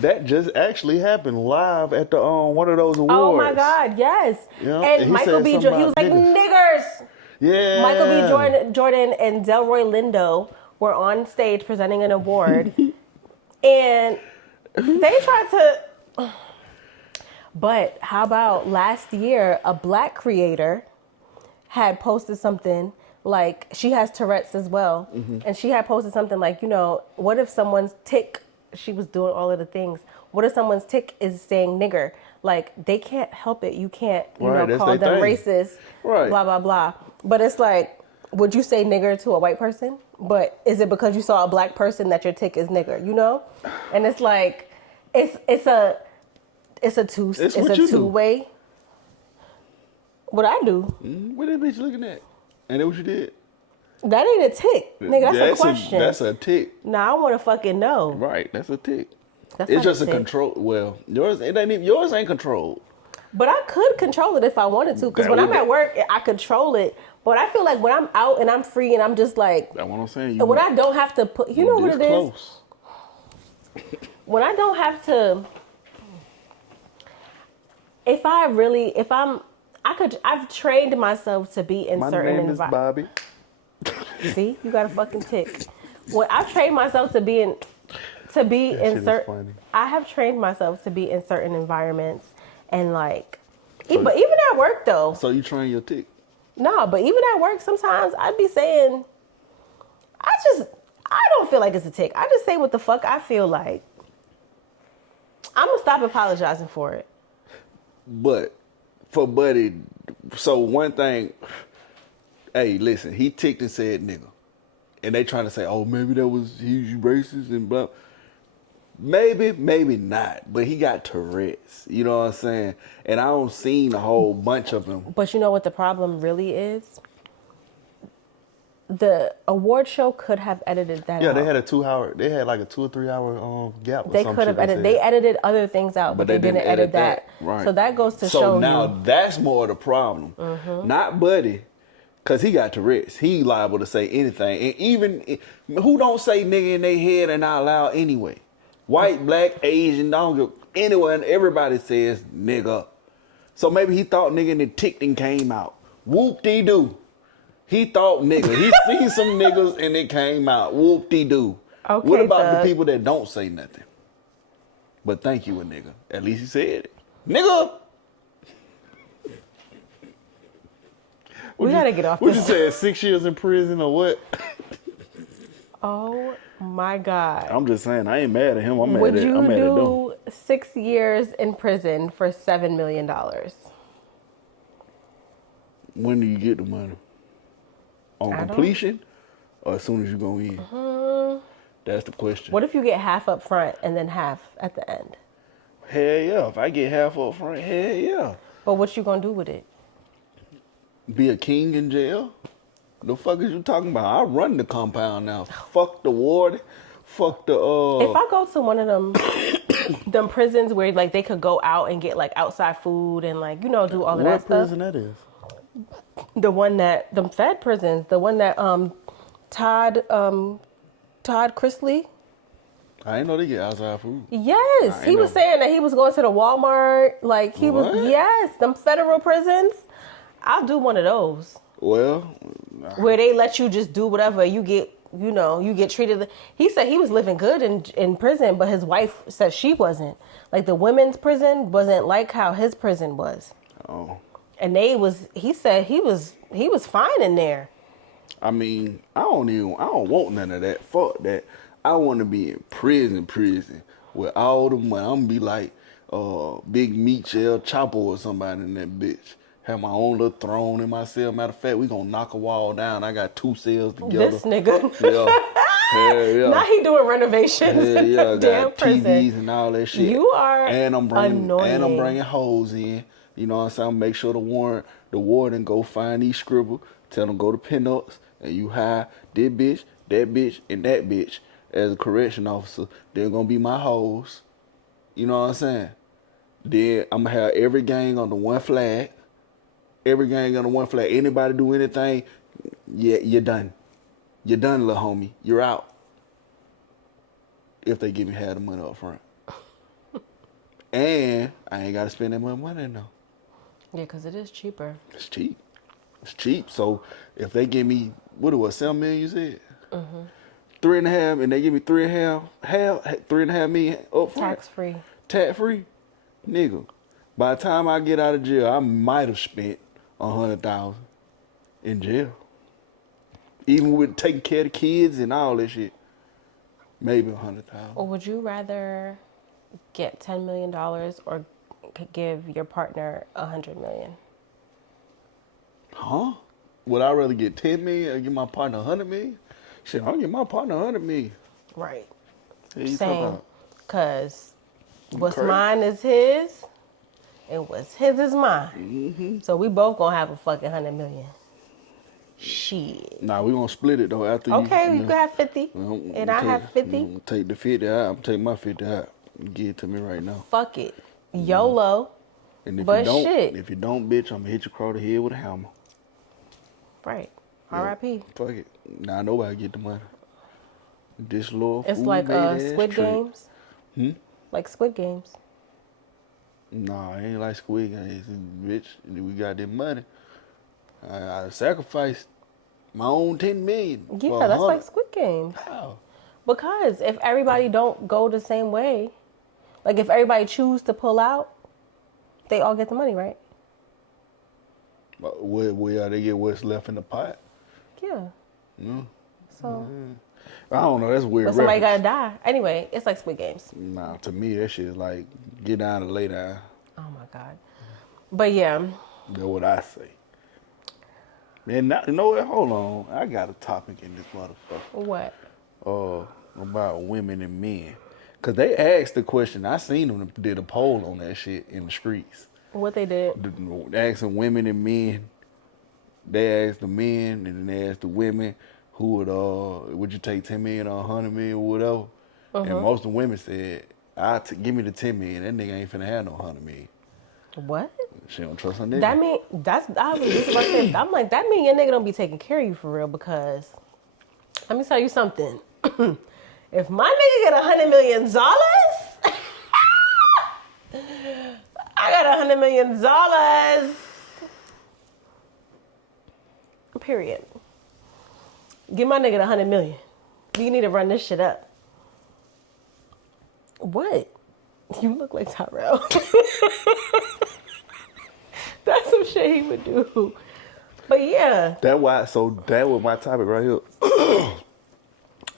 That just actually happened live at the one of those awards. Oh my God, yes. Yeah, and Michael B. Jordan, he was like, niggers. Yeah. Michael B. Jordan and Delroy Lindo were on stage presenting an award. And they tried to... But how about last year, a black creator had posted something like, she has Tourette's as well. Mm-hmm. And she had posted something like, you know, what if someone's tick, she was doing all of the things. What if someone's tick is saying nigger? Like, they can't help it. You can't, you know, call them racist, blah, blah, blah. But it's like, would you say nigger to a white person? But is it because you saw a black person that your tick is nigger, you know? And it's like, it's a two-way. What I do? What that bitch looking at? And that what you did? That ain't a tick, nigga. That's a question. That's a tick. Nah, I want to fucking know. Right, that's a tick. That's It's not just a tick. control. Well, yours ain't controlled. But I could control it if I wanted to, because when I'm at work, I control it. But I feel like when I'm out and I'm free and I'm just like, That's what I'm saying. and when I don't have to put, you know what it is? Close. When I don't have to, I've trained myself to be in certain My name is Bobby. See, you got a fucking tick. When I've trained myself to be in certain, I have trained myself to be in certain environments, and like, but even at work though. So you train your tick? No, but even at work, sometimes I'd be saying, I don't feel like it's a tick. I just say what the fuck I feel like. I'm gonna stop apologizing for it. But for Buddy, so one thing, hey, listen, he ticked and said nigga. And they trying to say, oh, maybe that was, he's racist and blah. Maybe, maybe not. But he got Tourette's. You know what I'm saying? And I don't seen a whole bunch of them. But you know what the problem really is? The award show could have edited that out. Yeah, they had like a 2 or 3 hour gap. They could have edited. They edited other things out, but they didn't edit that. Right. So that goes to show So you. now that's more of the problem. Not Buddy, because he got Tourette's. He liable to say anything. And even, who don't say nigga in their head and not loud anyway? White, black, Asian, don't give anyone, everybody says nigga. So maybe he thought nigga and it ticked and came out. Whoop-dee-doo. He thought nigga. He seen some niggas and it came out. Whoop-dee-doo. Okay, what about the people that don't say nothing? But thank you, a nigga. At least he said it. Nigga! We gotta get off What this. you said, 6 years in prison or what? Oh my God. I'm just saying, I ain't mad at him. I'm Would mad at you them. do 6 years in prison for $7 million? When do you get the money? On completion or as soon as you go in? That's the question. What if you get half up front and then half at the end? Hell yeah. If I get half up front, hell yeah. But what you gonna do with it? Be a king in jail? The fuck is you talking about? I run the compound now. Fuck the warden. Fuck the If I go to one of them prisons where like they could go out and get like outside food and like, you know, do all of that stuff. What prison that is? The Fed prisons, the one that Todd Chrisley. I didn't know they get outside food. Yes, he was saying that he was going to the Walmart, like he What? was. Yes, them federal prisons. I'll do one of those. Well, where they let you just do whatever you get. You know, you get treated. He said he was living good in prison, but his wife said she wasn't. Like the women's prison wasn't like how his prison was. oh. And he said he was fine in there. I mean, I don't want none of that. Fuck that. I want to be in prison with all the money. I'm gonna be like Big Meat El Chapo or somebody in that bitch. Have my own little throne in my cell. Matter of fact, we gonna knock a wall down. I got 2 cells together. This nigga. Yeah. Hell yeah. Now he doing renovations. Hell yeah. Damn Got prison. TVs and all that shit. You are annoying. And I'm bringing hoes in. You know what I'm saying? Make sure the warden go find these scribble. Tell them go to pinups and you hire this bitch, and that bitch as a correction officer. They're gonna be my hoes. You know what I'm saying? Then I'm gonna have every gang under one flag. Every gang under one flag. Anybody do anything, yeah, you're done. You're done, little homie. You're out. If they give me half the money up front. And I ain't gotta spend that much money now. Yeah, because it is cheaper. It's cheap. It's cheap. So if they give me, what it was, 7 million you said? 3.5, and they give me 3.5 million up front. Tax-free. Tax-free? Nigga, by the time I get out of jail, I might have spent $100,000 in jail. Even with taking care of the kids and all that shit. Maybe $100,000. Or would you rather get $10 million or give your partner $100 million? Huh? Would I rather get 10 million or give my partner 100 million? Shit, I'll give my partner 100 million. Right. What you talking Same. about? Because what's Correct. mine is his, And what's his is mine. So we both gonna have a fucking 100 million. Shit. Nah, we gonna split it though after Okay, you can have 50. I'm And I have 50. I'm gonna take the 50 out. I'm take my 50 out. Give it to me right now. Fuck it. YOLO. And if But you don't, shit. if you don't, bitch, I'm gonna hit you across the head with a hammer. Right. Yeah. R.I.P. Fuck it. Nah, nobody get the money. This little It's food like baby Squid ass trick. Games. Like Squid Games. Nah, it ain't like Squid Games. Bitch, we got that money. I sacrificed my own 10 million. Yeah, for that's 100. like Squid Games. How? Because if everybody don't go the same way, like if everybody choose to pull out, they all get the money, right? Where they get what's left in the pot? Yeah. Mm. So, I don't know. That's weird. but somebody reference. gotta die. Anyway, it's like Squid Games. Nah, to me that shit is like get down and lay down. Oh my God. But yeah. That's what I say. And now, you know what? Hold on. I got a topic in this motherfucker. What? About women and men. Cause they asked the question. I seen them did a poll on that shit in the streets. What they did? Asking women and men. They asked the men and then they asked the women who would you take 10 million or 100 million or whatever. And most of the women said, give me the 10 million. That nigga ain't finna have no 100 million. What? She don't trust her nigga. That mean I was just about to say, I'm like, that mean your nigga don't be taking care of you for real, because let me tell you something. If my nigga get $100 million, I got $100 million. Period. Give my nigga the 100 million. You need to run this shit up. What? You look like Tyrell. That's some shit he would do. But yeah. That was my topic right here.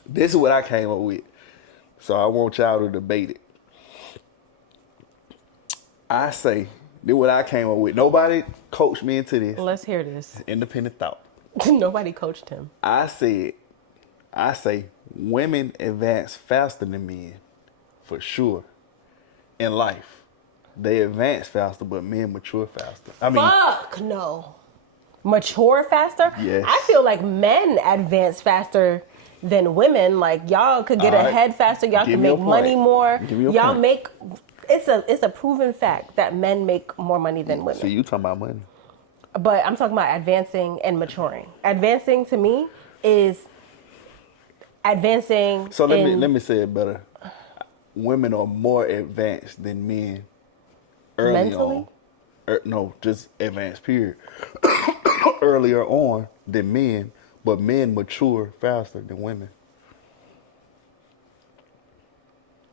This is what I came up with. So I want y'all to debate it. I say, this is what I came up with. Nobody coached me into this. Let's hear this. Independent thought. Nobody coached him. I say women advance faster than men, for sure. In life, they advance faster, but men mature faster. I mean, Fuck no. Mature faster? Yes. I feel like men advance faster than women. Like y'all could get All right. ahead faster. Y'all Give can me make your money point. more. Give me your Y'all point. make it's a proven fact that men make more money than women. so you talking about money? But I'm talking about advancing and maturing. Advancing to me is advancing. So let me say it better. Women are more advanced than men early Mentally? on. No, just advanced period. Earlier on than men, but men mature faster than women.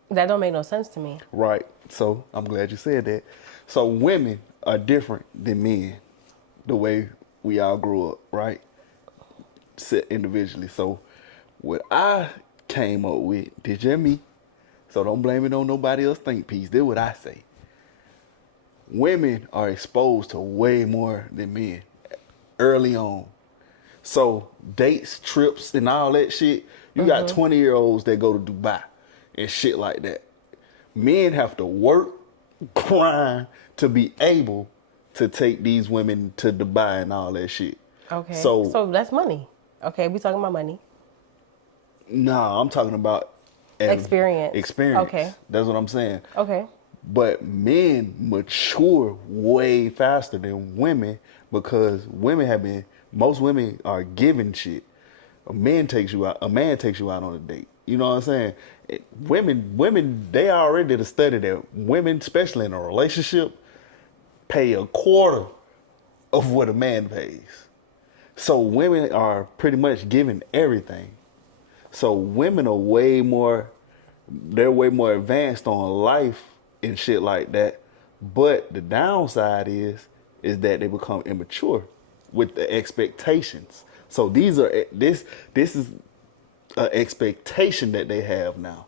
That don't make no sense to me. Right. So I'm glad you said that. So women are different than men, the way we all grew up, right? Set individually. So what I came up with, did you hear me? So don't blame it on nobody else think piece. This is what I say. Women are exposed to way more than men early on. So dates, trips, and all that shit, you got 20-year-olds that go to Dubai and shit like that. Men have to work, grind to be able to take these women to Dubai and all that shit. Okay. So that's money. Okay, we talking about money. nah, I'm talking about Experience. Experience. Okay. That's what I'm saying. Okay. But men mature way faster than women because most women are giving shit. A man takes you out on a date. You know what I'm saying? Women, they already did a study that women, especially in a relationship, pay a quarter of what a man pays. So women are pretty much giving everything. So women are way more advanced on life and shit like that. But the downside is that they become immature with the expectations. So this is an expectation that they have now.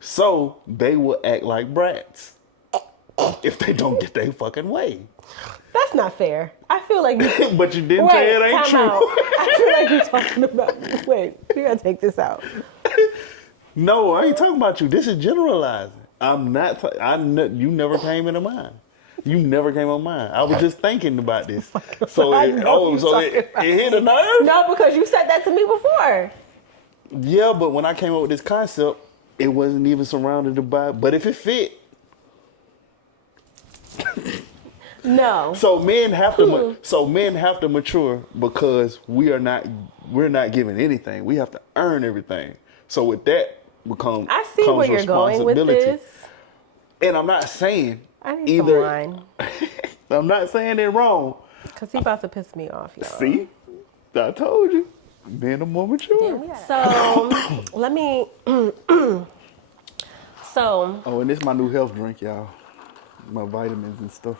So they will act like brats if they don't get their fucking way. That's not fair. I feel like you. But you didn't say it ain't time true. out. I feel like you're talking about. Wait, we gotta take this out. No, I ain't talking about you. This is generalizing. I'm not. You never came into mind. You never came on mine. I was just thinking about this. I know you talking It about hit a me. nerve? No, because you said that to me before. Yeah, but when I came up with this concept, it wasn't even surrounded by. But if it fit, No. so men have to. So men have to mature because we're not giving anything. We have to earn everything. So with that I see comes where you're going with responsibility. this. And I'm not saying I need either. some wine. I'm not saying it wrong. Because he about to piss me off, y'all. See, I told you, being a more mature. So, let me... So... Oh, and this is my new health drink, y'all. My vitamins and stuff.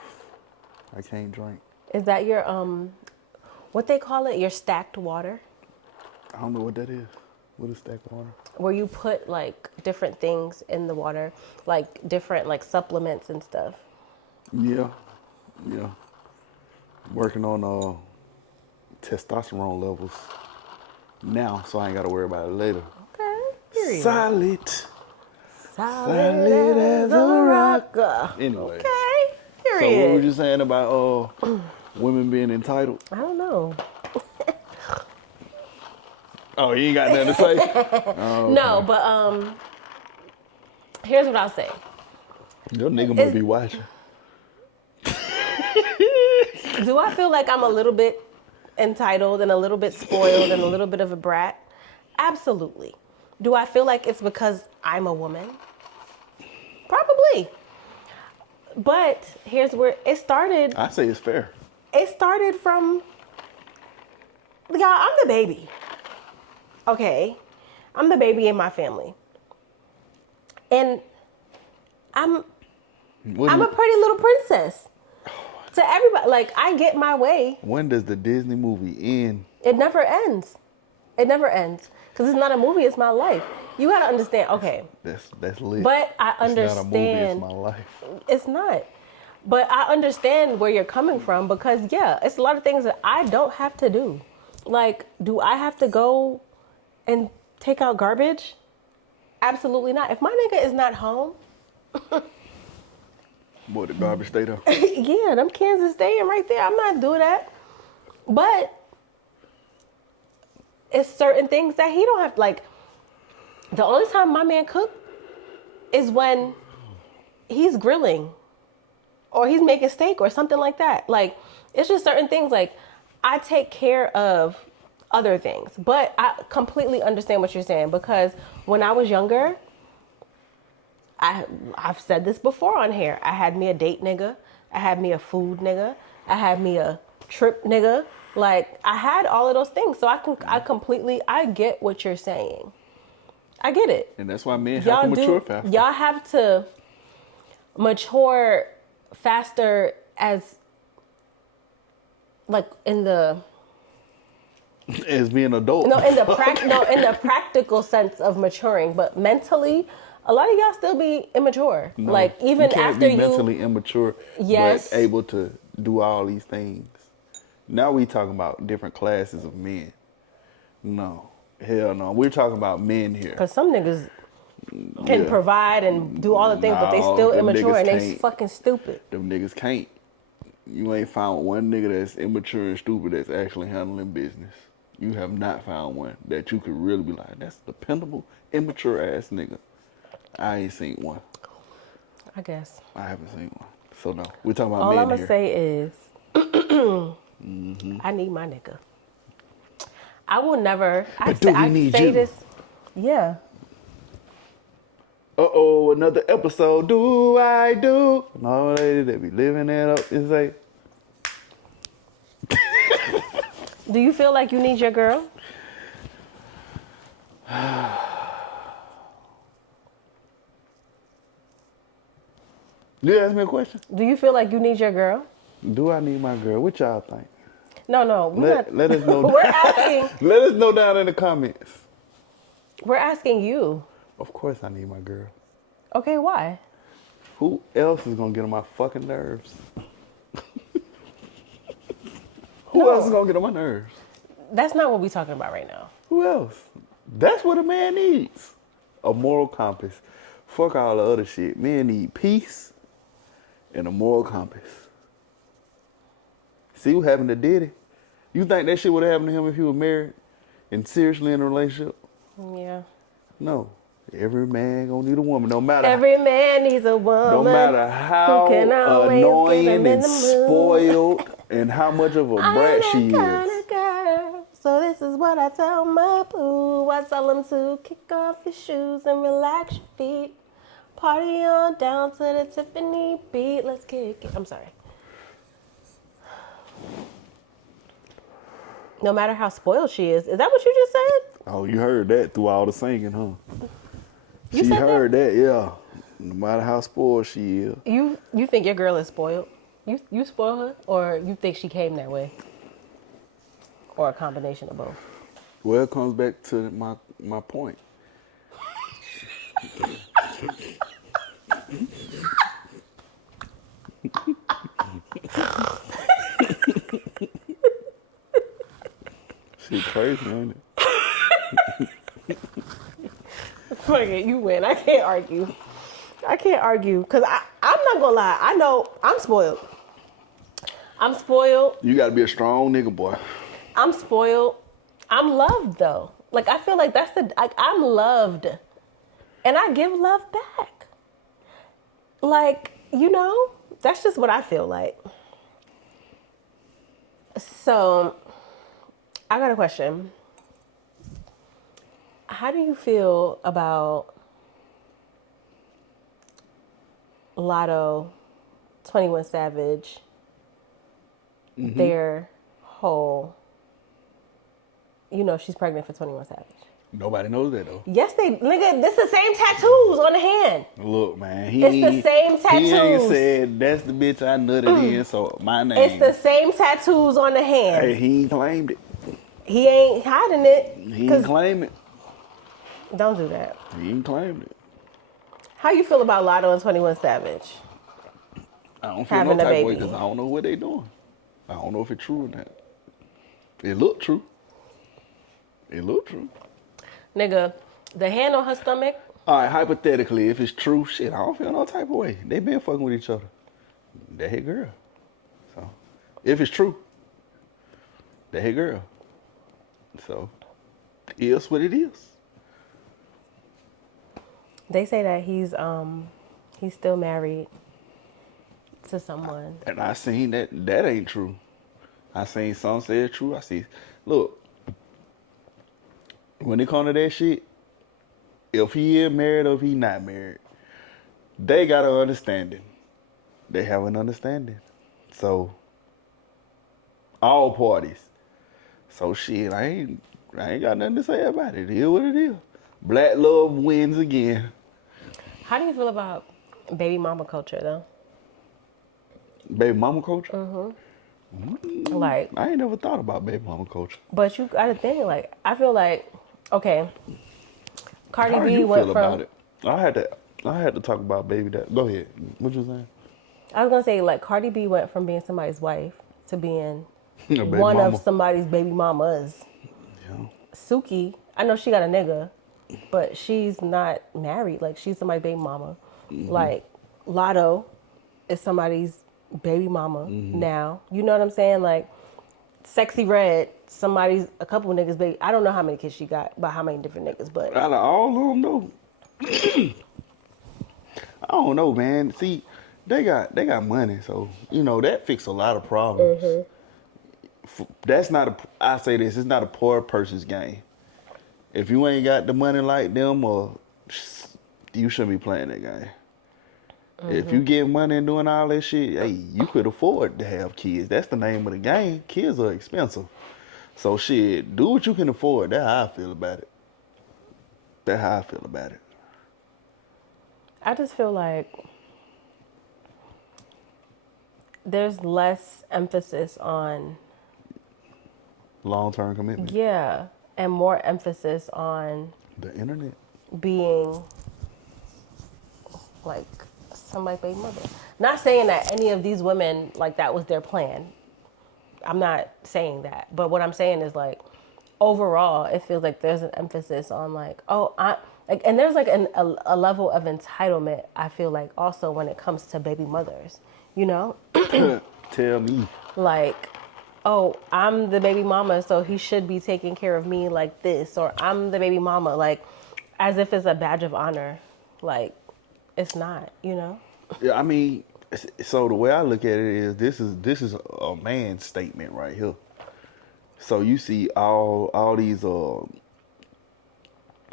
I can't drink. Is that your, what they call it? Your stacked water? I don't know what that is. What is stacked water? Where you put, like, different things in the water. Like, different, like, supplements and stuff. Yeah. Working on testosterone levels now, so I ain't got to worry about it later. Okay. Period. Solid as a rock. Anyway. Okay. So Period. what were you saying about women being entitled? I don't know. Oh, you ain't got nothing to say? Oh, No, but here's what I'll say. Your nigga must be watching. Do I feel like I'm a little bit entitled and a little bit spoiled and a little bit of a brat? Absolutely. Do I feel like it's because I'm a woman? Probably. But here's where it started. I say it's fair. It started from, y'all, I'm the baby. Okay? I'm the baby in my family. And I'm a pretty little princess. To everybody, like, I get my way. When does the Disney movie end? It never ends. It never ends. Because it's not a movie, it's my life. You got to understand, okay. That's lit. But I understand. It's not a movie, it's my life. It's not. But I understand where you're coming from because, yeah, it's a lot of things that I don't have to do. Like, do I have to go and take out garbage? Absolutely not. If my nigga is not home... Boy, the garbage stay there. Yeah, them cans are staying right there. I'm not doing that. But it's certain things that he don't have to, like, the only time my man cook is when he's grilling or he's making steak or something like that. Like, it's just certain things, like, I take care of other things. But I completely understand what you're saying because when I was younger, I've said this before on here. I had me a date nigga. I had me a food nigga. I had me a trip nigga. Like, I had all of those things. So I get what you're saying. I get it. And that's why men have to mature faster. Y'all have to mature faster as, like, in the... As being adult. No, in the practical sense of maturing. But mentally... A lot of y'all still be immature. No, like, even you can't after be mentally immature, yes, but able to do all these things. Now we talking about different classes of men. No. Hell no. We're talking about men here. Because some niggas can provide and do all the things, but they still immature and they fucking stupid. Them niggas can't. You ain't found one nigga that's immature and stupid that's actually handling business. You have not found one that you could really be like, that's dependable, immature ass nigga. I ain't seen one. I guess. I haven't seen one. So no, we're talking about all men I'm going here. to say is, I need my nigga. I will never. But do we need you? This. Yeah. Uh-oh, another episode. Do I do? No lady that be living it up and say. Do you feel like you need your girl? You ask me a question? Do you feel like you need your girl? Do I need my girl? What y'all think? No, Let us know. We're asking. Let us know down in the comments. We're asking you. Of course I need my girl. Okay, why? Who else is gonna get on my fucking nerves? Who else is gonna get on my nerves? That's not what we're talking about right now. Who else? That's what a man needs. A moral compass. Fuck all the other shit. Men need peace and a moral compass. See what happened to Diddy? You think that shit would have happened to him if he was married and seriously in a relationship? Yeah. No. Every man gonna need a woman, no matter Every man needs a woman. no matter who can how always get him annoying in and the mood. spoiled and how much of a I brat am she that kind is. of girl. So this is what I tell my boo. I tell him to kick off your shoes and relax your feet. Party on down to the Tiffany beat. Let's kick it. I'm sorry. No matter how spoiled she is. Is that what you just said? Oh, you heard that through all the singing, huh? You She said heard that, yeah. No matter how spoiled she is. You think your girl is spoiled? You spoil her, or you think she came that way, or a combination of both? Well, it comes back to my point. Shit crazy, ain't it? Fuck it, you win. I can't argue because I'm not gonna lie. I know I'm spoiled. I'm spoiled. You gotta be a strong nigga, boy. I'm spoiled. I'm loved though. Like I feel like I'm loved, and I give love back. Like that's just what I feel like. So, I got a question. How do you feel about Lotto, 21 Savage, their whole, she's pregnant for 21 Savage? Nobody knows that though. Yes, nigga, this the same tattoos on the hand. Look, man, It's the same He ain't tattoos. said that's the bitch I nutted in, so my name. It's the same tattoos on the hand. Hey, he ain't claimed it. He ain't hiding it. He ain't claimed it. Don't do that. He ain't claimed it. How you feel about Lotto and 21 Savage? I don't feel Having no a type of way baby. because I don't know what they doing. I don't know if it's true or not. It look true. It look true. Nigga, the hand on her stomach, All right, hypothetically, if it's true, shit, I don't feel no type of way. They been fucking with each other. That hit girl. So, if it's true, that hit girl. So, it is what it is. they say that he's still married to someone. And I seen that ain't true. I seen some say it's true. Look, when it come to that shit, if he is married or if he not married, they got an understanding. They have an understanding. So, all parties. So shit, I ain't got nothing to say about it. It is what it is. Black love wins again. How do you feel about baby mama culture though? Baby mama culture? Like, I ain't never thought about baby mama culture. but you gotta think, like, I feel like, okay, Cardi How do B you went feel from, about it? I had to talk about baby that. Go ahead. What you saying? I was gonna say, like, Cardi B went from being somebody's wife to being Baby one mama. of somebody's baby mamas. Yeah. Suki, I know she got a nigga, but she's not married. Like, she's somebody's baby mama. Like, Lotto is somebody's baby mama now. You know what I'm saying? Like, Sexy Red, a couple niggas baby. I don't know how many kids she got, by how many different niggas, but Out of all of them, though, I don't know, man. See, they got money, so that fix a lot of problems. That's not I say this, it's not a poor person's game. If you ain't got the money like them, or you shouldn't be playing that game. If you get money and doing all that shit, hey, you could afford to have kids. That's the name of the game. Kids are expensive. So shit, do what you can afford. That's how I feel about it. I just feel like there's less emphasis on, Long-term commitment. yeah, and more emphasis on The internet. being like somebody's baby mother. Not saying that any of these women, like, that was their plan. I'm not saying that. But what I'm saying is, like, overall, it feels like there's an emphasis on, like, and there's like a level of entitlement, I feel like, also when it comes to baby mothers. you know? Tell me. Like, oh, I'm the baby mama, so he should be taking care of me like this, or I'm the baby mama, like, as if it's a badge of honor. Like, it's not, you know? Yeah, I mean, so the way I look at it is this is a man's statement right here. So you see all these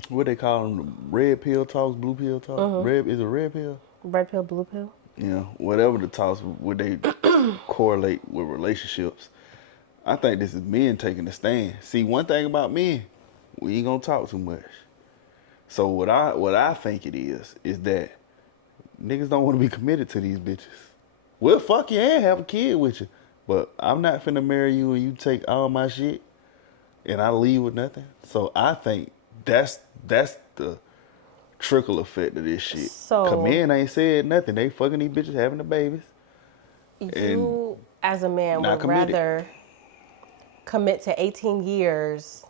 what they call them, red pill talks, blue pill talks. Red is a red pill. Red pill, blue pill. Yeah, whatever the talks where they correlate with relationships. I think this is men taking a stand. See, one thing about men, we ain't gonna talk too much. So what I think it is that niggas don't want to be committed to these bitches. We'll fuck you and have a kid with you, but I'm not finna marry you and you take all my shit and I leave with nothing. So I think that's the trickle effect of this shit. So- Cause men ain't said nothing. They fucking these bitches, having the babies. You, as a man, not would committed. rather commit to 18 years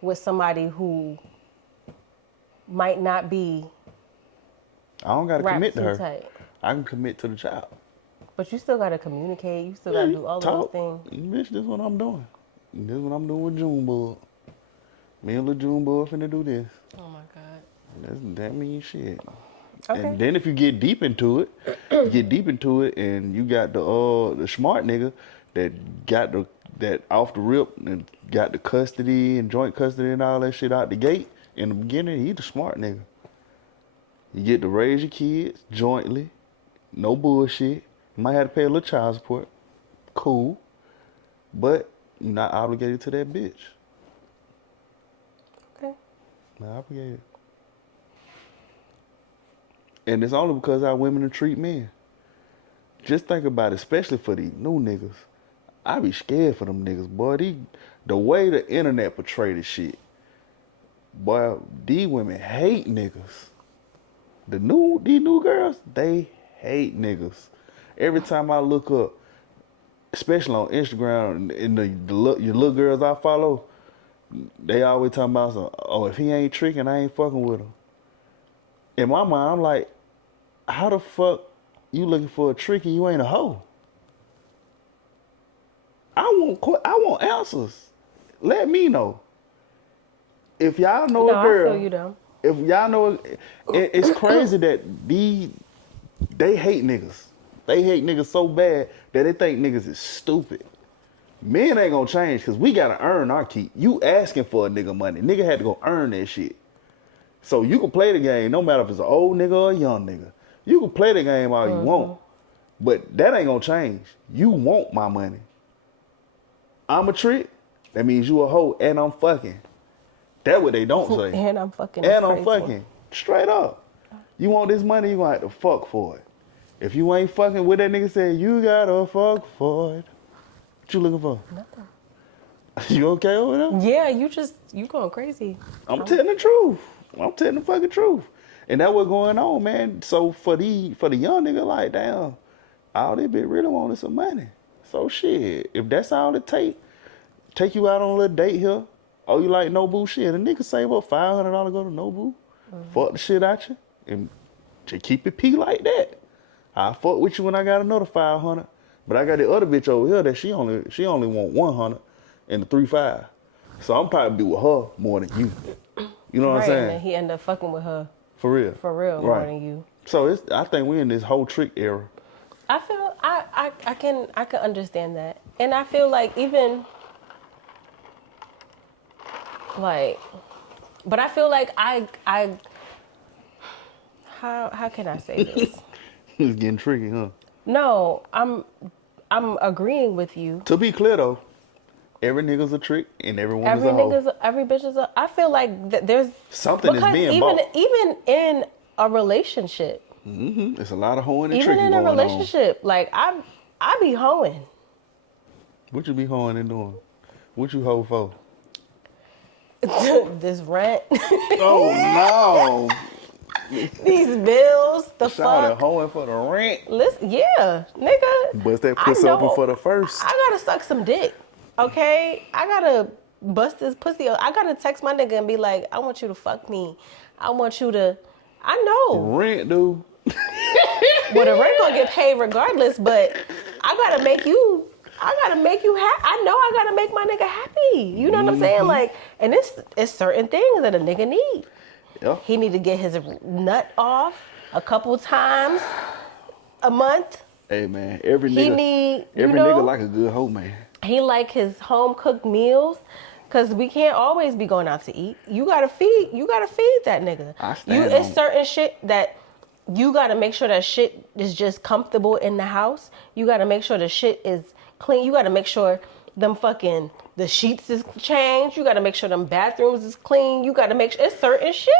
with somebody who might not be I don't gotta wrapped commit to too her. tight. I can commit to the child. But you still gotta communicate. You still gotta do all of those things. Bitch, this is what I'm doing. This is what I'm doing with Junebug. Me and Lil Junebug finna do this. Oh my God. That means shit. Okay. And then if you get deep into it, and you got the smart nigga that got that off the rip and got the custody and joint custody and all that shit out the gate in the beginning, he the smart nigga. You get to raise your kids jointly, no bullshit. You might have to pay a little child support. Cool. But you're not obligated to that bitch. Okay. Not obligated. And it's only because how women treat men. Just think about it, especially for these new niggas. I be scared for them niggas, boy. The way the internet portray this shit, boy, these women hate niggas. These new girls, they hate niggas. Every time I look up, especially on Instagram, and your little girls I follow, they always talking about, oh, if he ain't tricking, I ain't fucking with him. In my mind, I'm like, how the fuck you looking for a trick and you ain't a hoe? I want answers. Let me know. If y'all know a girl, I feel you though. if y'all know, it's crazy that they hate niggas. They hate niggas so bad that they think niggas is stupid. Men ain't gonna change because we gotta earn our keep. You asking for a nigga money. Nigga had to go earn that shit. So you can play the game no matter if it's an old nigga or a young nigga. You can play the game all you want, but that ain't gonna change. You want my money. I'm a trick. That means you a hoe and I'm fucking. That what they don't say. And I'm fucking. And I'm fucking. Straight up. You want this money, you gonna have to fuck for it. If you ain't fucking with that nigga say, you gotta fuck for it. What you looking for? Nothing. You okay over there? Yeah, you going crazy. I'm telling the truth. I'm telling the fucking truth. And that what's going on, man. So for the young nigga, like, damn, all they bitch really want is some money. So shit, if that's all it take you out on a little date here. Oh, you like Nobu shit? A nigga save up $500 go to Nobu, fuck the shit out you, and just keep it P like that. I fuck with you when I got another 500, but I got the other bitch over here that she only want 100 and the 3-5. So I'm probably be with her more than you. You know what I'm saying? And then he ended up fucking with her. For real. For real, more than you. So I think we're in this whole trick era. I feel I can understand that, and I feel like even like, but I feel like I how can I say this? It's getting tricky, huh? No, I'm agreeing with you. To be clear though, every nigga's a trick and every woman's a hoe. Every bitch is a. I feel like there's something is being bought. Even in a relationship. Mm-hmm. It's a lot of hoeing and Even tricking in a going relationship, like I be hoeing. What you be hoeing and doing? What you hoe for? This rent. Oh no! These bills. The Shout fuck. out hoeing for the rent. Listen, yeah, nigga. Bust that pussy open for the first. I gotta suck some dick. Okay, I gotta bust this pussy. I gotta text my nigga and be like, I want you to fuck me. I want you to. I know. Rent, dude. Well, the rent gonna get paid regardless, but I gotta make you happy. I know I gotta make my nigga happy. You know what I'm saying? Like, and it's certain things that a nigga need. Yep. He need to get his nut off a couple times a month. Hey man, every nigga like a good hoe, man. He like his home cooked meals. Cause we can't always be going out to eat. You gotta feed that nigga. It's certain shit that you gotta make sure that shit is just comfortable in the house. You gotta make sure the shit is clean. You gotta make sure the sheets is changed. You gotta make sure them bathrooms is clean. You gotta make sure it's certain shit.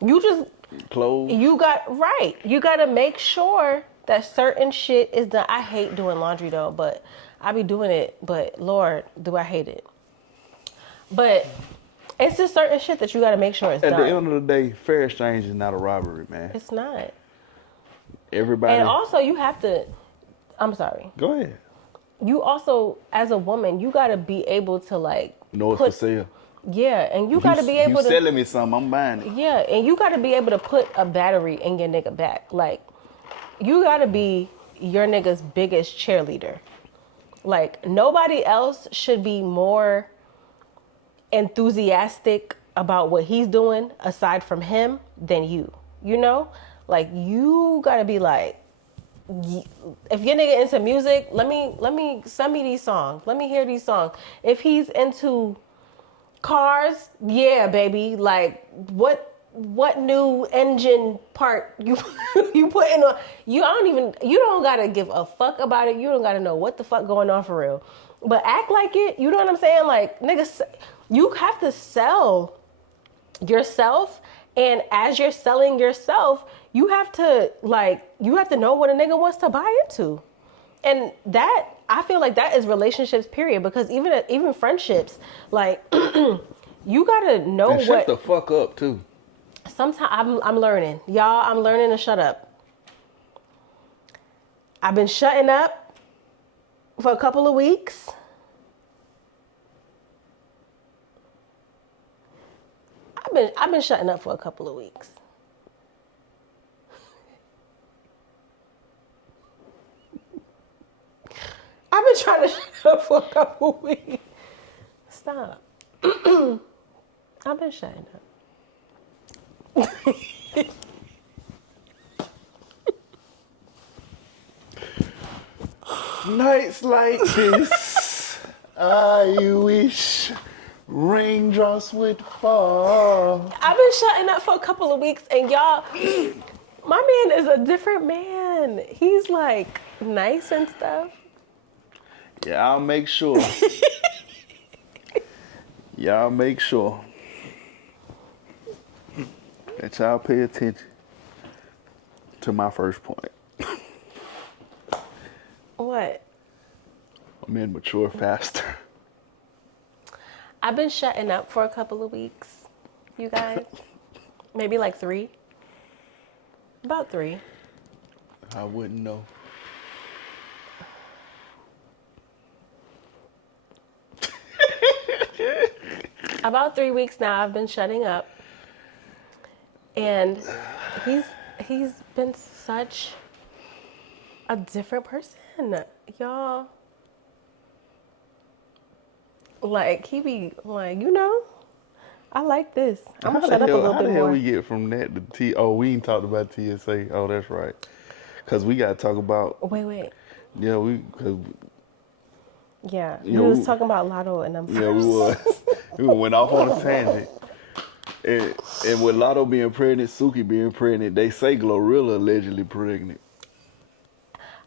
You just clothes. You gotta make sure that certain shit is done. I hate doing laundry though, but I be doing it. But Lord, do I hate it. But it's just certain shit that you got to make sure it's done. At the end of the day, fair exchange is not a robbery, man. It's not. Everybody. And also, you have to. I'm sorry. Go ahead. You also, as a woman, you got to be able to like. Know it's for sale. Yeah, and you got to be able to. You selling me something, I'm buying it. Yeah, and you got to be able to put a battery in your nigga back. Like, you got to be your nigga's biggest cheerleader. Like, nobody else should be more enthusiastic about what he's doing aside from him than you. You know, like you gotta be like, if your nigga into music, let me send me these songs, let me hear these songs. If he's into cars, yeah, baby, like what new engine part you put in on, you don't gotta give a fuck about it. You don't gotta know what the fuck going on for real, but act like it. You know what I'm saying? Like, niggas, you have to sell yourself, and as you're selling yourself, you have to know what a nigga wants to buy into. And that, I feel like that is relationships, period, because even friendships, like you gotta know and shut the fuck up too. Sometimes I'm learning. Y'all, I'm learning to shut up. I've been shutting up for a couple of weeks. I've been shutting up for a couple of weeks. I've been trying to shut up for a couple of weeks. Stop. I've been shutting up. Nights like this, I wish raindrops would fall. I've been shutting up for a couple of weeks, and y'all, my man is a different man. He's like nice and stuff. Yeah, I'll make sure. Y'all make sure that y'all pay attention to my first point. What? Men mature faster. I've been shutting up for a couple of weeks, you guys. Maybe like 3. About 3. I wouldn't know. About 3 weeks now, I've been shutting up. And he's been such a different person, y'all. Like, he be like, you know, I like this. I'm gonna shut up a little bit more. How the hell we get from that to T? Oh, we ain't talked about TSA. Oh, that's right. Cause we gotta talk about. Wait. Yeah, we was talking about Lotto and them. Yeah, we was. We went off on a tangent. And with Lotto being pregnant, Suki being pregnant, they say Glorilla allegedly pregnant.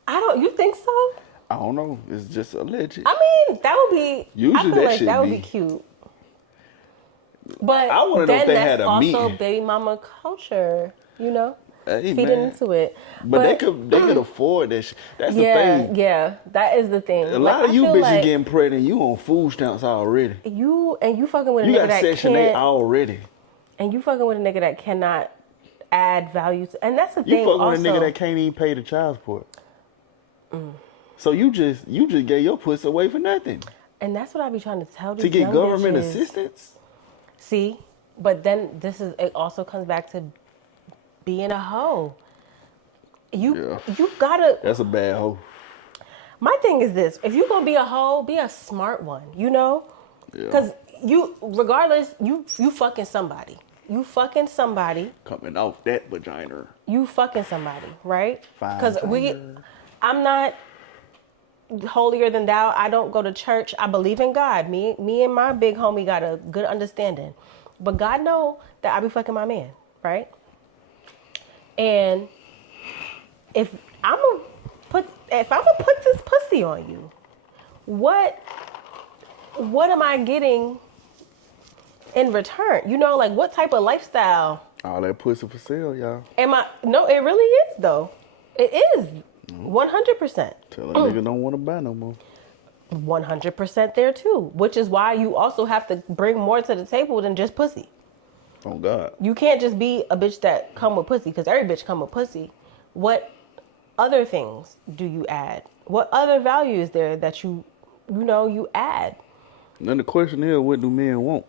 You think so? I don't know. It's just alleged. I mean, that would be. Usually I feel that like should that would be be cute. But I want to know if they had that's a meeting. also baby mama culture, you know, hey, feeding man. into it. But they could afford that. That's the thing. Yeah, that is the thing. A lot of you bitches getting pregnant, you on food stamps already. You fucking with a you nigga got that Section 8 can't, already. and you fucking with a nigga that cannot add value to, and that's the thing. You fucking also, with a nigga that can't even pay the child support. So you just gave your pussy away for nothing. And that's what I be trying to tell these to get young government bitches. assistance. See, but then it also comes back to being a hoe. You gotta. That's a bad hoe. My thing is this: if you gonna be a hoe, be a smart one. You know, Yeah. because regardless, you fucking somebody. You fucking somebody. Coming off that vagina. You fucking somebody, right? Fine Because tiger. I'm not holier than thou. I don't go to church. I believe in God. Me and my big homie got a good understanding. But God know that I be fucking my man, right? And if I'm gonna put this pussy on you, what am I getting in return? You know, like what type of lifestyle All that pussy for sale, y'all. am I? No, it really is though. It is 100%. Tell a nigga don't want to buy no more. 100% there too, which is why you also have to bring more to the table than just pussy. Oh God. You can't just be a bitch that come with pussy, because every bitch come with pussy. What other things do you add? What other value is there that you add? Then the question is, what do men want?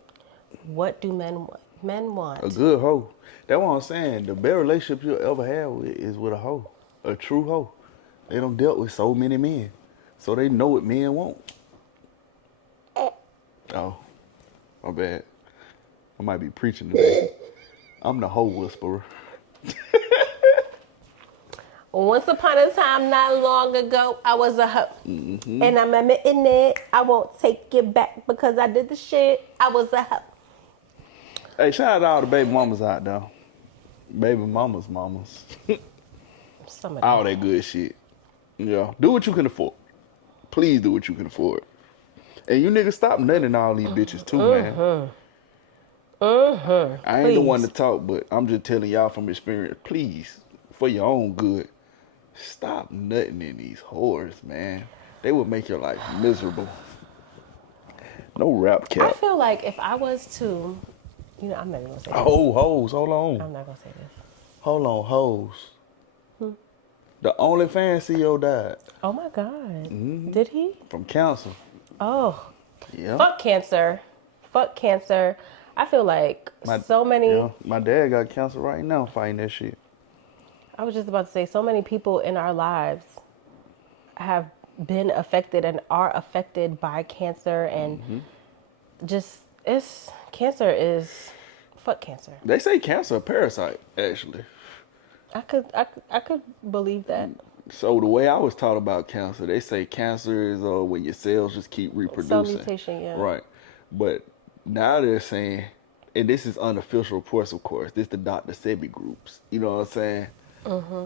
What do men want? Men want A good hoe. That's what I'm saying. The best relationship you'll ever have is with a hoe. A true hoe. They done dealt with so many men. So they know what men want. Oh, my bad. I might be preaching today. I'm the hoe whisperer. Once upon a time, not long ago, I was a hoe. And I'm admitting it. I won't take it back because I did the shit. I was a hoe. Hey, shout out to all the baby mamas out there. Baby mamas. Some of All them. that good shit. Yeah. Do what you can afford. Please do what you can afford. And you niggas stop nutting all these bitches too, man. I ain't the one to talk, but I'm just telling y'all from experience. Please, for your own good, stop nutting in these whores, man. They will make your life miserable. No rap cap. I feel like if I was to, I'm not even gonna say this. Oh, hoes, hold on. I'm not gonna say this. Hold on, hoes. The OnlyFans CEO died. Oh my God. Did he? From cancer. Oh. Yeah. Fuck cancer. Fuck cancer. I feel like so many. Yeah, my dad got cancer right now fighting that shit. I was just about to say, so many people in our lives have been affected and are affected by cancer, and cancer is fuck cancer. They say cancer a parasite, actually. I could believe that. So the way I was taught about cancer, they say cancer is when your cells just keep reproducing. Cell mutation, yeah. Right. But now they're saying, and this is unofficial reports, of course, this the Dr. Sebi groups, you know what I'm saying?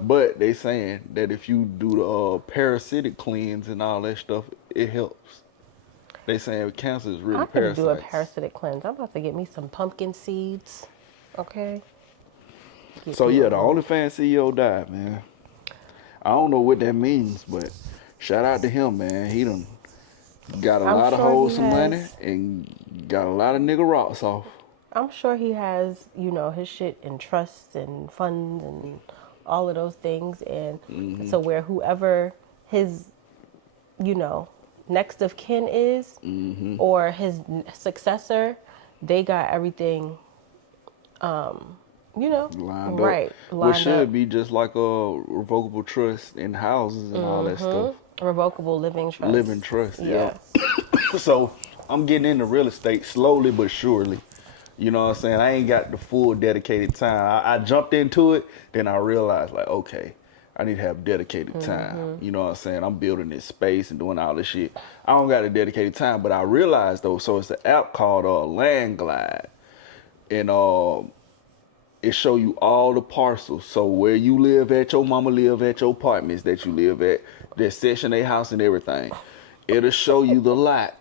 But they saying that if you do the parasitic cleanse and all that stuff, it helps. They saying cancer is really I'm gonna do a parasites. parasitic cleanse. I'm about to get me some pumpkin seeds. Okay. So yeah, the OnlyFans CEO died, man. I don't know what that means, but shout out to him, man. He done got a lot of hoes some money and got a lot of nigga rocks off. I'm sure he has, his shit in trusts and funds and all of those things. And so where whoever his, next of kin is or his successor, they got everything, Lined right. up. Which should be just like a revocable trust in houses and all that stuff. Revocable living trust. Living trust, yeah. So I'm getting into real estate slowly but surely. You know what I'm saying? I ain't got the full dedicated time. I jumped into it, then I realized like, okay, I need to have dedicated time. You know what I'm saying? I'm building this space and doing all this shit. I don't got a dedicated time, but I realized though, so it's an app called Land Glide. And it show you all the parcels. So where you live at, your mama live at, your apartments that you live at, their Section 8 house and everything. It'll show you the lot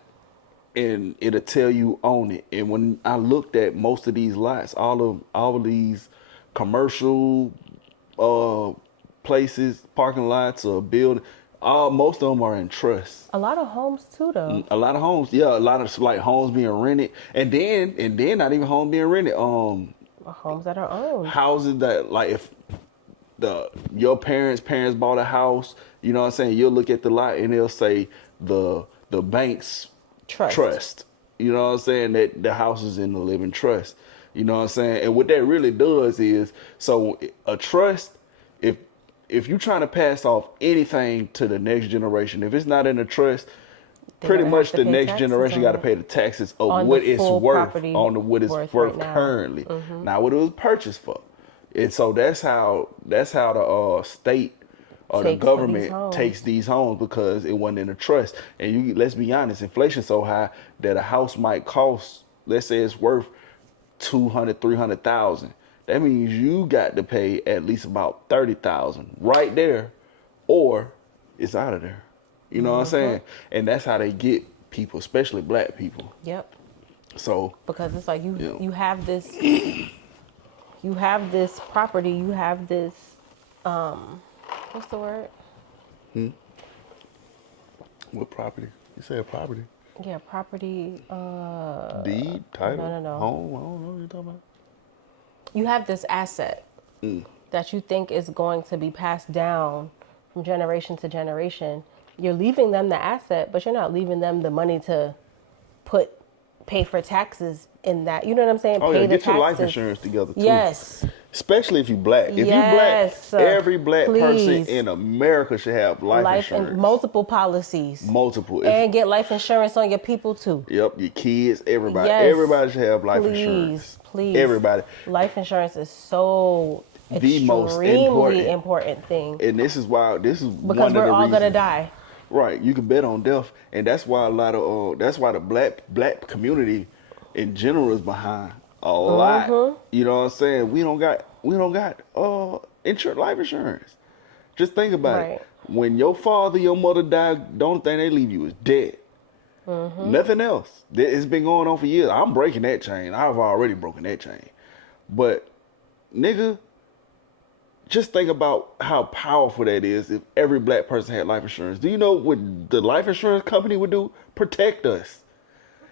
and it'll tell you own it. And when I looked at most of these lots, all of these commercial places, parking lots or building, most of them are in trust. A lot of homes too, though. A lot of homes, yeah, a lot of like homes being rented, and then not even homes being rented. Homes that are owned. Houses that like if your parents bought a house, you know what I'm saying? You'll look at the lot and they'll say the bank's trust. You know what I'm saying? That the house is in the living trust. You know what I'm saying? And what that really does is, so a trust, if if you're trying to pass off anything to the next generation, if it's not in a trust, pretty much the next generation got to pay the taxes of what it's worth on what it's worth currently. Not what it was purchased for. And so that's how the state or the government takes these homes, because it wasn't in a trust. And let's be honest, inflation's so high that a house might cost, let's say it's worth $200,000, $300,000. That means you got to pay at least about $30,000 right there, or it's out of there. You know what I'm saying? And that's how they get people, especially black people. Yep. So because it's like you have this property, you have this what's the word? What property? You said property. Yeah, property. Deed, title, No. home. I don't know what you're talking about. You have this asset that you think is going to be passed down from generation to generation. You're leaving them the asset, but you're not leaving them the money to pay for taxes in that. You know what I'm saying? Oh, pay yeah, the get your life taxes. insurance together, too. Yes. Especially if you black. If Yes, you black, every black person please. in America should have life insurance. And multiple policies. Multiple. And get life insurance on your people, too. Yep, your kids, everybody. Yes. Everybody should have life insurance. Please. Everybody. Life insurance is so the most important thing. And this is why, because one of the we're all reasons. gonna die. Right, you can bet on death, and that's why that's why the black community in general is behind a lot. You know what I'm saying? We don't got life insurance. Just think about it. When your father, your mother died, the only thing they leave you is dead. Nothing else. It's been going on for years. I'm breaking that chain. I've already broken that chain. But nigga, just think about how powerful that is if every black person had life insurance. Do you know what the life insurance company would do? Protect us.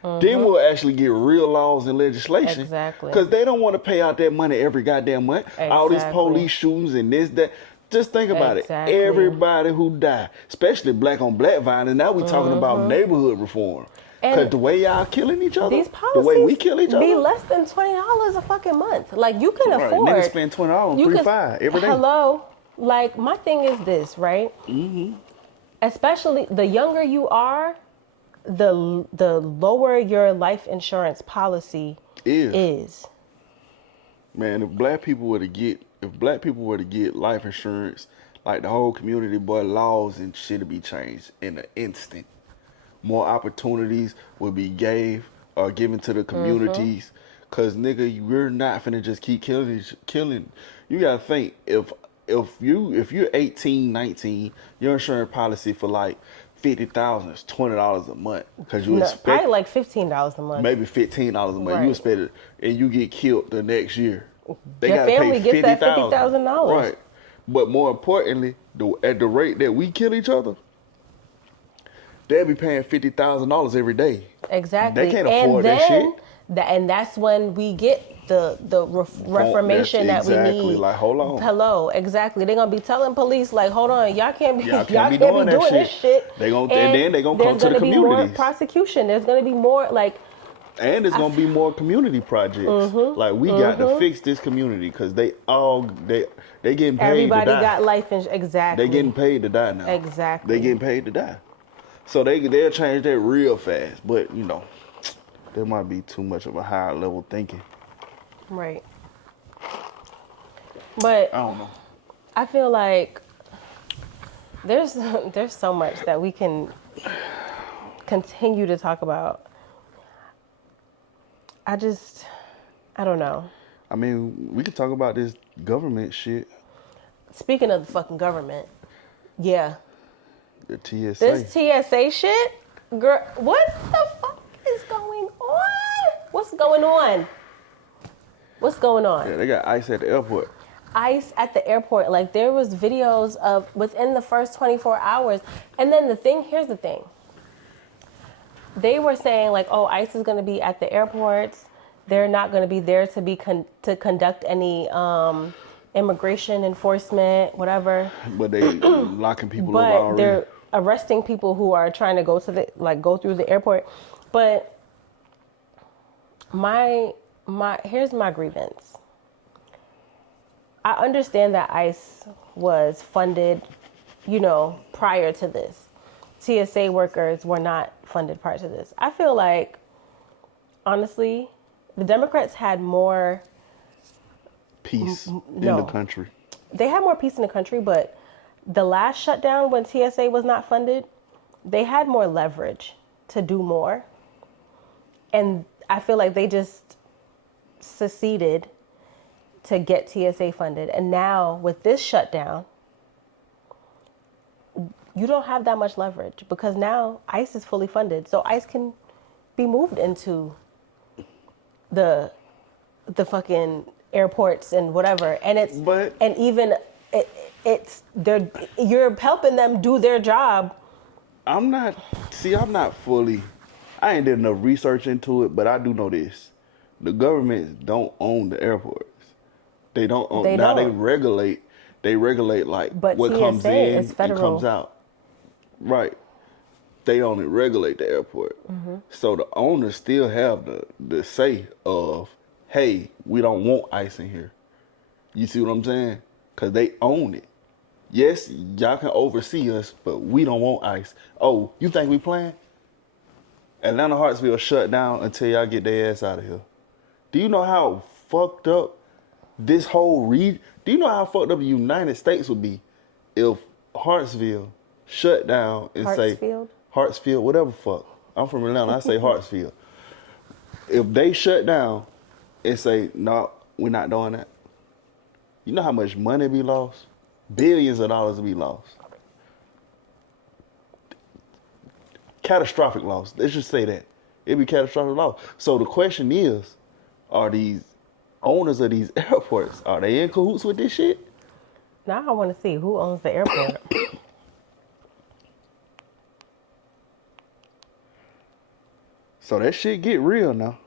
Then we'll actually get real laws and legislation. Exactly. Because they don't want to pay out that money every goddamn month. All these police shootings and this, that. Just think about it. Everybody who died, especially black on black violence. Now we talking about neighborhood reform. Because the way y'all killing each other, these the way we kill each other, be less than $20 a fucking month. Like you can afford. Niggas spend $20 on 3-5 every day. Hello, like my thing is this, right? Especially the younger you are, the lower your life insurance policy is. Man, if black people were to get life insurance, like the whole community, boy, laws and shit would be changed in an instant. More opportunities will be given to the communities. Cause nigga, we're not finna just keep killing. You gotta think, if you're 18, 19, your insurance policy for like $50,000 is $20 a month. Cause you expect probably like $15 a month. Maybe $15 a month. Right. You expect it, and you get killed the next year. They your gotta family pay gets that $50,000. Right. But more importantly, at the rate that we kill each other, they'll be paying $50,000 every day. Exactly. They can't afford that shit. And that's when we get the reformation that we need. Exactly. Like, hold on. Hello. Exactly. They're gonna be telling police like, hold on, y'all can't be doing this shit. And then they gonna come to the communities. There's gonna be more prosecution. There's gonna be more like. And there's gonna be more community projects. Like we got to fix this community because they getting paid Everybody to die. got life insurance. Exactly. They getting paid to die now. Exactly. They getting paid to die. So they'll change that real fast. But you know, there might be too much of a higher level thinking. Right. But I don't know. I feel like there's so much that we can continue to talk about. I don't know. I mean, we could talk about this government shit. Speaking of the fucking government, yeah. The TSA. This TSA shit, girl, what the fuck is going on? What's going on? What's going on? Yeah, they got ICE at the airport. ICE at the airport. Like there was videos of within the first 24 hours. And then here's the thing. They were saying like, oh, ICE is going to be at the airports. They're not going to be there to conduct any immigration enforcement, whatever. But they locking people up already. But they're arresting people who are trying to go through the airport. But here's my grievance. I understand that ICE was funded, prior to this. TSA workers were not funded prior to this. I feel like, honestly, the Democrats had more, Peace in the no, country. they had more peace in the country, but the last shutdown when TSA was not funded, they had more leverage to do more. And I feel like they just seceded to get TSA funded. And now with this shutdown, you don't have that much leverage because now ICE is fully funded. So ICE can be moved into the fucking airports and whatever. And you're helping them do their job. I'm not fully, I ain't did enough research into it, but I do know this. The government don't own the airports. They don't own, They now don't. they regulate like But what comes TSA in is and comes federal. out. Right. They only regulate the airport. So the owners still have the say of, hey, we don't want ICE in here. You see what I'm saying? Because they own it. Yes, y'all can oversee us, but we don't want ICE. Oh, you think we playing? Atlanta Hartsville shut down until y'all get their ass out of here. Do you know how fucked up this whole region? Do you know how fucked up the United States would be if Hartsville shut down and say Hartsfield, whatever fuck. I'm from Atlanta. I say Hartsfield. If they shut down and say no, we're not doing that. You know how much money be lost? Billions of dollars be lost. Catastrophic loss. Let's just say that. It'd be catastrophic loss. So the question is, are these owners of these airports, are they in cahoots with this shit? Now I want to see who owns the airport. So that shit get real now.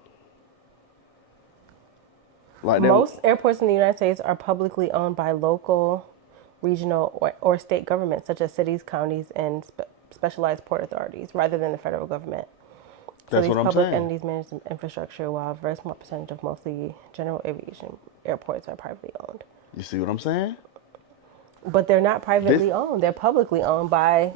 Like Most airports in the United States are publicly owned by local, regional, or state governments, such as cities, counties, and specialized port authorities, rather than the federal government. So That's these what I'm public saying. entities manage the infrastructure, while a very small percentage of mostly general aviation airports are privately owned. You see what I'm saying? But they're not privately owned; they're publicly owned by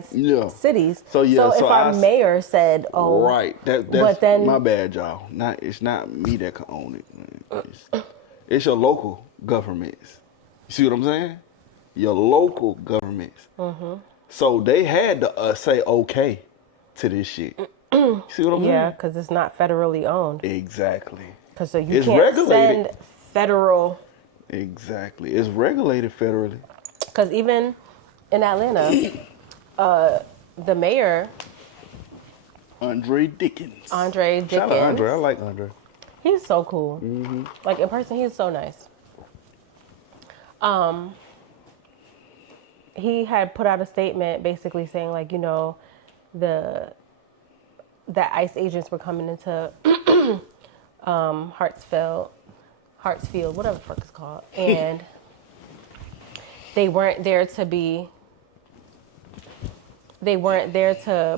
cities. So if our mayor said, "Oh," right, that's but then my bad, y'all. It's not me that can own it. It's your local governments. You see what I'm saying? Your local governments. So they had to say okay to this shit. You see what I'm saying? yeah, because it's not federally owned. Exactly. Because so you It's can't regulated. send federal. Exactly. It's regulated federally. Because even in Atlanta, the mayor, Andre Dickens. Shout out Andre. I like Andre. He's so cool. Like in person, he's so nice. He had put out a statement basically saying like, that ICE agents were coming into Hartsfield, whatever the fuck it's called, and they weren't there to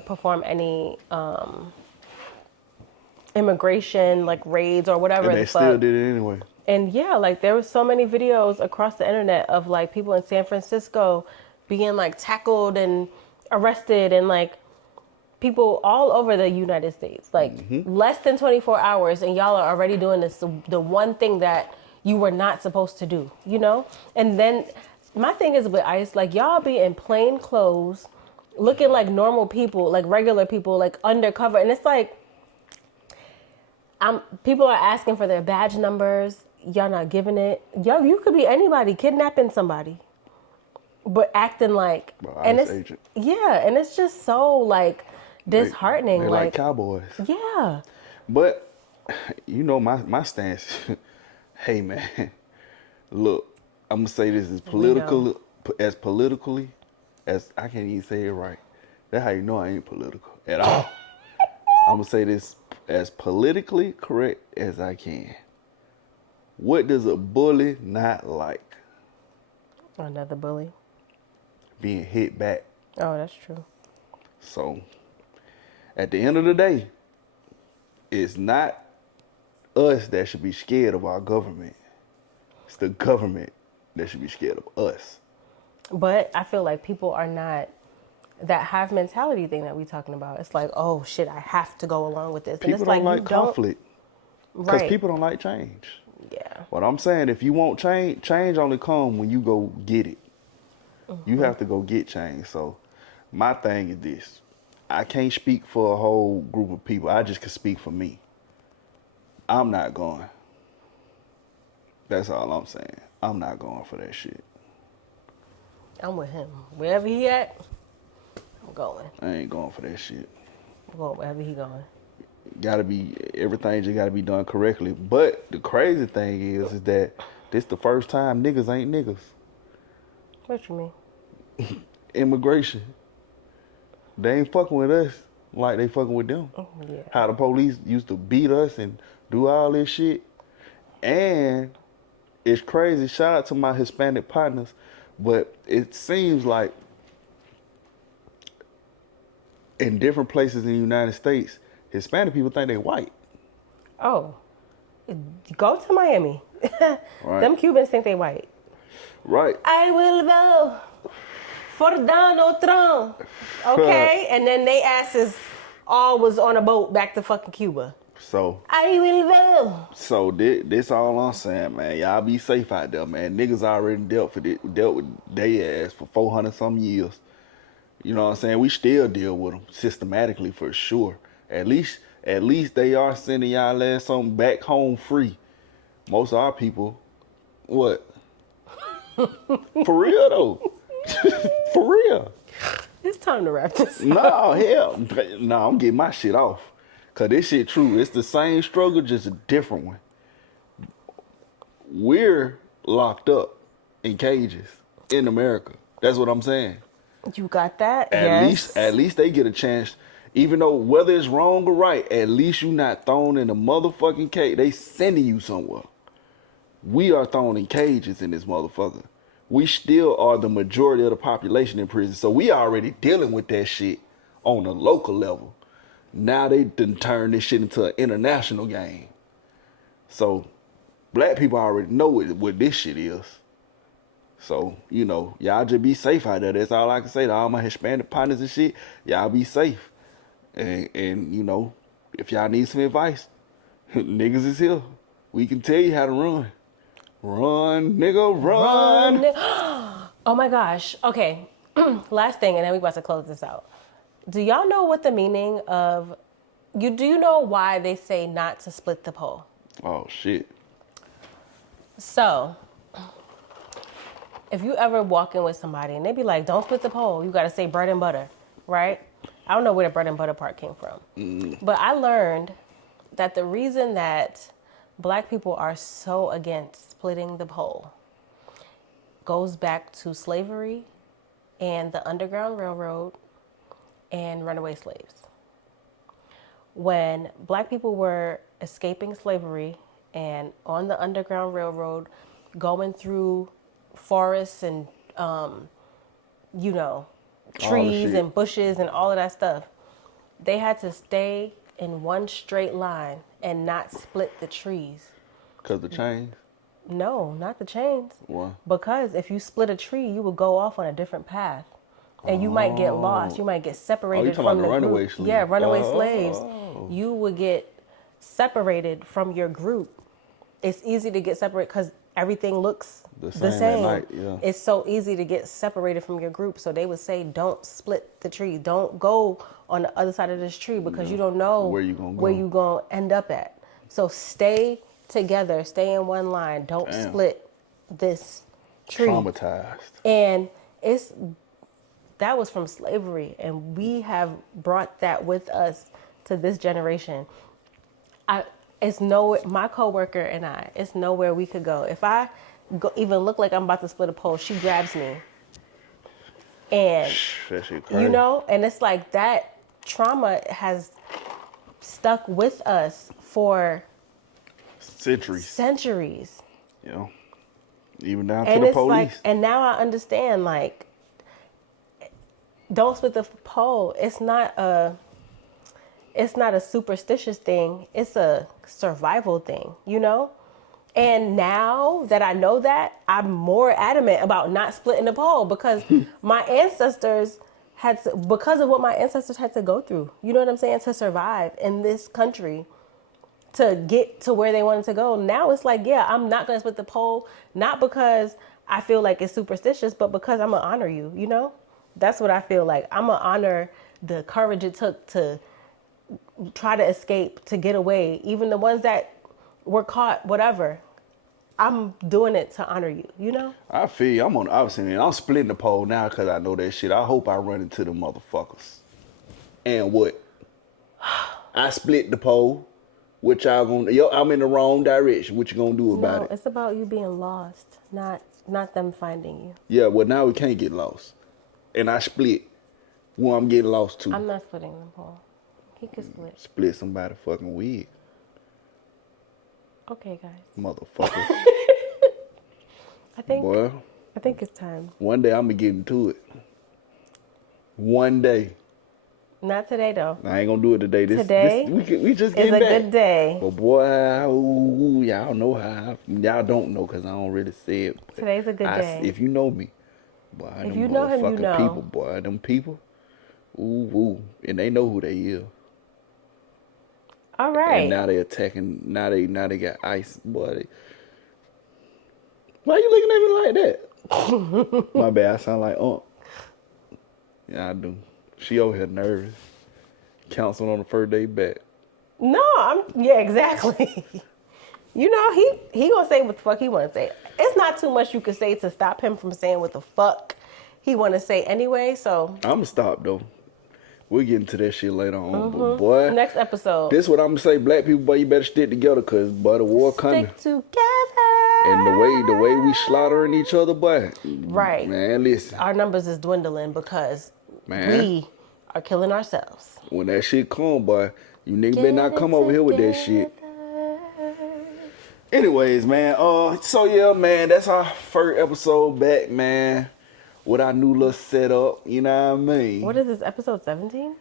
perform any immigration like raids or whatever. And they still did it anyway. And yeah, like there was so many videos across the internet of like people in San Francisco being like tackled and arrested, and like people all over the United States, like less than 24 hours, and y'all are already doing this, the one thing that you were not supposed to do, And then my thing is with ICE, like y'all be in plain clothes, looking like normal people, like regular people, like undercover, and it's like, people are asking for their badge numbers. Y'all not giving it. Yo, you could be anybody kidnapping somebody, but acting like, and it's agent. Yeah, and it's just so like disheartening. They like cowboys. Yeah. But my stance. Hey man, look, I'm gonna say this as politically as I can't even say it right. That's how you know I ain't political at all. I'm gonna say this as politically correct as I can. What does a bully not like? Another bully. Being hit back. Oh, that's true. So, at the end of the day, it's not us that should be scared of our government. It's the government that should be scared of us. But I feel like people are not that hive mentality thing that we talking about. It's like, oh shit, I have to go along with this. And People it's don't like you like don't. conflict because Right. people don't like change. Yeah. What I'm saying, if you want change, change only come when you go get it. You have to go get change. So my thing is this. I can't speak for a whole group of people. I just can speak for me. I'm not going. That's all I'm saying. I'm not going for that shit. I'm with him. Wherever he at, I'm going. I ain't going for that shit. I'm going wherever he going. Gotta be, everything just gotta be done correctly. But the crazy thing is that this the first time niggas ain't niggas. What you mean? Immigration. They ain't fucking with us like they fucking with them. Oh, yeah. How the police used to beat us and do all this shit. And it's crazy. Shout out to my Hispanic partners. But it seems like in different places in the United States, Hispanic people think they white. Oh, go to Miami. Right. Them Cubans think they white. Right. I will vote for Donald Trump. Okay? And then they asses all was on a boat back to fucking Cuba. So I will vote. So this all I'm saying, man. Y'all be safe out there, man. Niggas already dealt with they ass for 400 some years. You know what I'm saying? We still deal with them systematically for sure. At least they are sending y'all ass something back home free. Most of our people, what? For real though. For real. It's time to wrap this up. No, hell. No, I'm getting my shit off. Cause this shit true. It's the same struggle, just a different one. We're locked up in cages in America. That's what I'm saying. You got that? At least they get a chance. Even though whether it's wrong or right, at least you not thrown in a motherfucking cage. They sending you somewhere. We are thrown in cages in this motherfucker. We still are the majority of the population in prison. So we already dealing with that shit on a local level. Now they done turned this shit into an international game. So black people already know what this shit is. So, you know, y'all just be safe out there. That's all I can say to all my Hispanic partners and shit. Y'all be safe. And you know, if y'all need some advice, niggas is here. We can tell you how to run. Run, nigga, run. Oh my gosh. Okay. Last thing, and then we about to close this out. Do y'all know what the meaning of do you know why they say not to split the pole? Oh shit. So if you ever walk in with somebody and they be like, don't split the pole, you gotta say bread and butter, right? I don't know where the bread and butter part came from. But I learned that the reason that black people are so against splitting the pole goes back to slavery and the Underground Railroad and runaway slaves. When black people were escaping slavery and on the Underground Railroad, going through forests and, trees and bushes and all of that stuff, they had to stay in one straight line and not split the trees. Because the chains? No, not the chains. Why? Because if you split a tree, you would go off on a different path. And you might get lost. You might get separated from from the runaway group. slaves. Yeah, runaway slaves. You would get separated from your group. It's easy to get separated because everything looks the same. At night, yeah. It's so easy to get separated from your group. So they would say, don't split the tree. Don't go on the other side of this tree because you don't know where you gonna gonna end up at. So stay together. Stay in one line. Don't split this tree. Traumatized. And that was from slavery, and we have brought that with us to this generation. My coworker and I, it's nowhere we could go. If I even look like I'm about to split a pole, she grabs me. And, That shit crazy. you know, and it's like that trauma has stuck with us for centuries. You know, even down and to the it's police. like, and now I understand, like, don't split the pole. It's not a superstitious thing. It's a survival thing, you know? And now that I know that, I'm more adamant about not splitting the pole because my ancestors because of what my ancestors had to go through, you know what I'm saying, to survive in this country, to get to where they wanted to go. Now it's like, yeah, I'm not going to split the pole, not because I feel like it's superstitious, but because I'm going to honor you, you know? That's what I feel like. I'm going to honor the courage it took to try to escape, to get away, even the ones that were caught, whatever. I'm doing it to honor you, you know? I feel you. I'm on the opposite end. I'm splitting the pole now because I know that shit. I hope I run into them motherfuckers. And what? I split the pole. What y'all gonna? Yo, I'm in the wrong direction. What you gonna do about it? It's about you being lost, not them finding you. Yeah, well now we can't get lost. And I split who I'm getting lost to. I'm not splitting the pole. He could split. Split somebody fucking wig. Okay, guys. Motherfuckers. I think Boy, it's time. one day I'm gonna get into it. One day. Not today though. I ain't gonna do it today. Today we just is getting a back. good day. But boy, y'all know how. Y'all don't know because I don't really say it. Today's a good day. If you know me, boy, If them you know him, you motherfucking know. people, boy, them people, and they know who they is. All right. And now they attacking. Now they got ice, boy. Why you looking at me like that? My bad. I sound like Yeah, I do. She over here nervous. Counseling on the first day back. No, exactly. You know, he gonna say what the fuck he wanna say. It's not too much you could say to stop him from saying what the fuck he wanna say anyway, so. I'ma stop though. We'll get into that shit later on. But boy, Next episode. this what I'm gonna say, black people, boy, you better stick together cause boy, the war coming. Stick together. And the way we slaughtering each other, boy. Right. Man, listen. Our numbers is dwindling because Man. we are killing ourselves. When that shit come, boy, you niggas better not come over here with that shit. Anyways, man, so yeah, man, that's our first episode back, man. With our new little setup, you know what I mean? What is this, episode 17?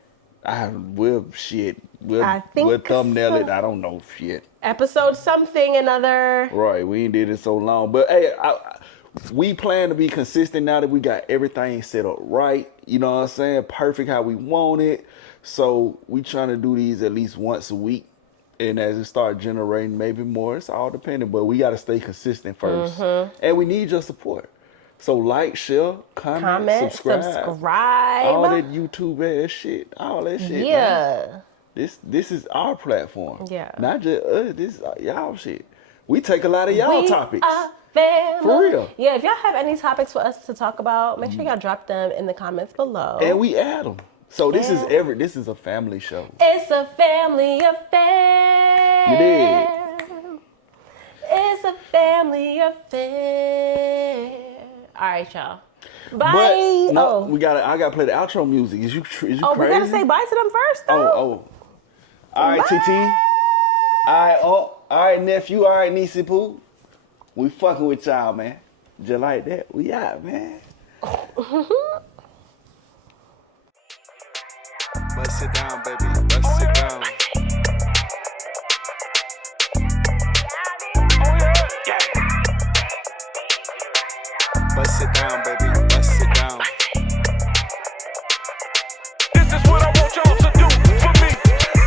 We'll thumbnail it. I don't know shit. Episode something another. Right, we ain't did it so long, but hey, we plan to be consistent now that we got everything set up right. You know what I'm saying? Perfect how we want it. So we trying to do these at least once a week. And as it start generating maybe more, it's all dependent. But we got to stay consistent first. And we need your support. So like, share, comment, subscribe. All that YouTube ass shit. All that shit. Yeah. Man. This is our platform. Yeah. Not just us. This is y'all shit. We take a lot of y'all topics. Family. For real. Yeah, if y'all have any topics for us to talk about, make sure y'all drop them in the comments below. And we add them. So this is a family show. It's a family affair. You did. It's a family affair. All right, y'all. Bye. But, no, I gotta play the outro music. Is you crazy? We gotta say bye to them first, though. Oh. All right, Bye. TT. All right, nephew. All right, niece Pooh. We fucking with y'all, man. Just like that. We out, man. Bust it down, baby. Bust it down. Bust it down, baby. Bust it down. This is what I want y'all to do for me.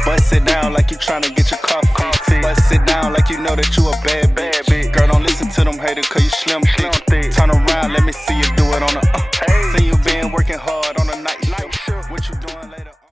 Bust it down like you tryna get your coffee. Bust it down like you know that you a bad bitch. Girl, don't listen to them haters cause you slim thick. Turn around, let me see you do it on a. See you been working hard.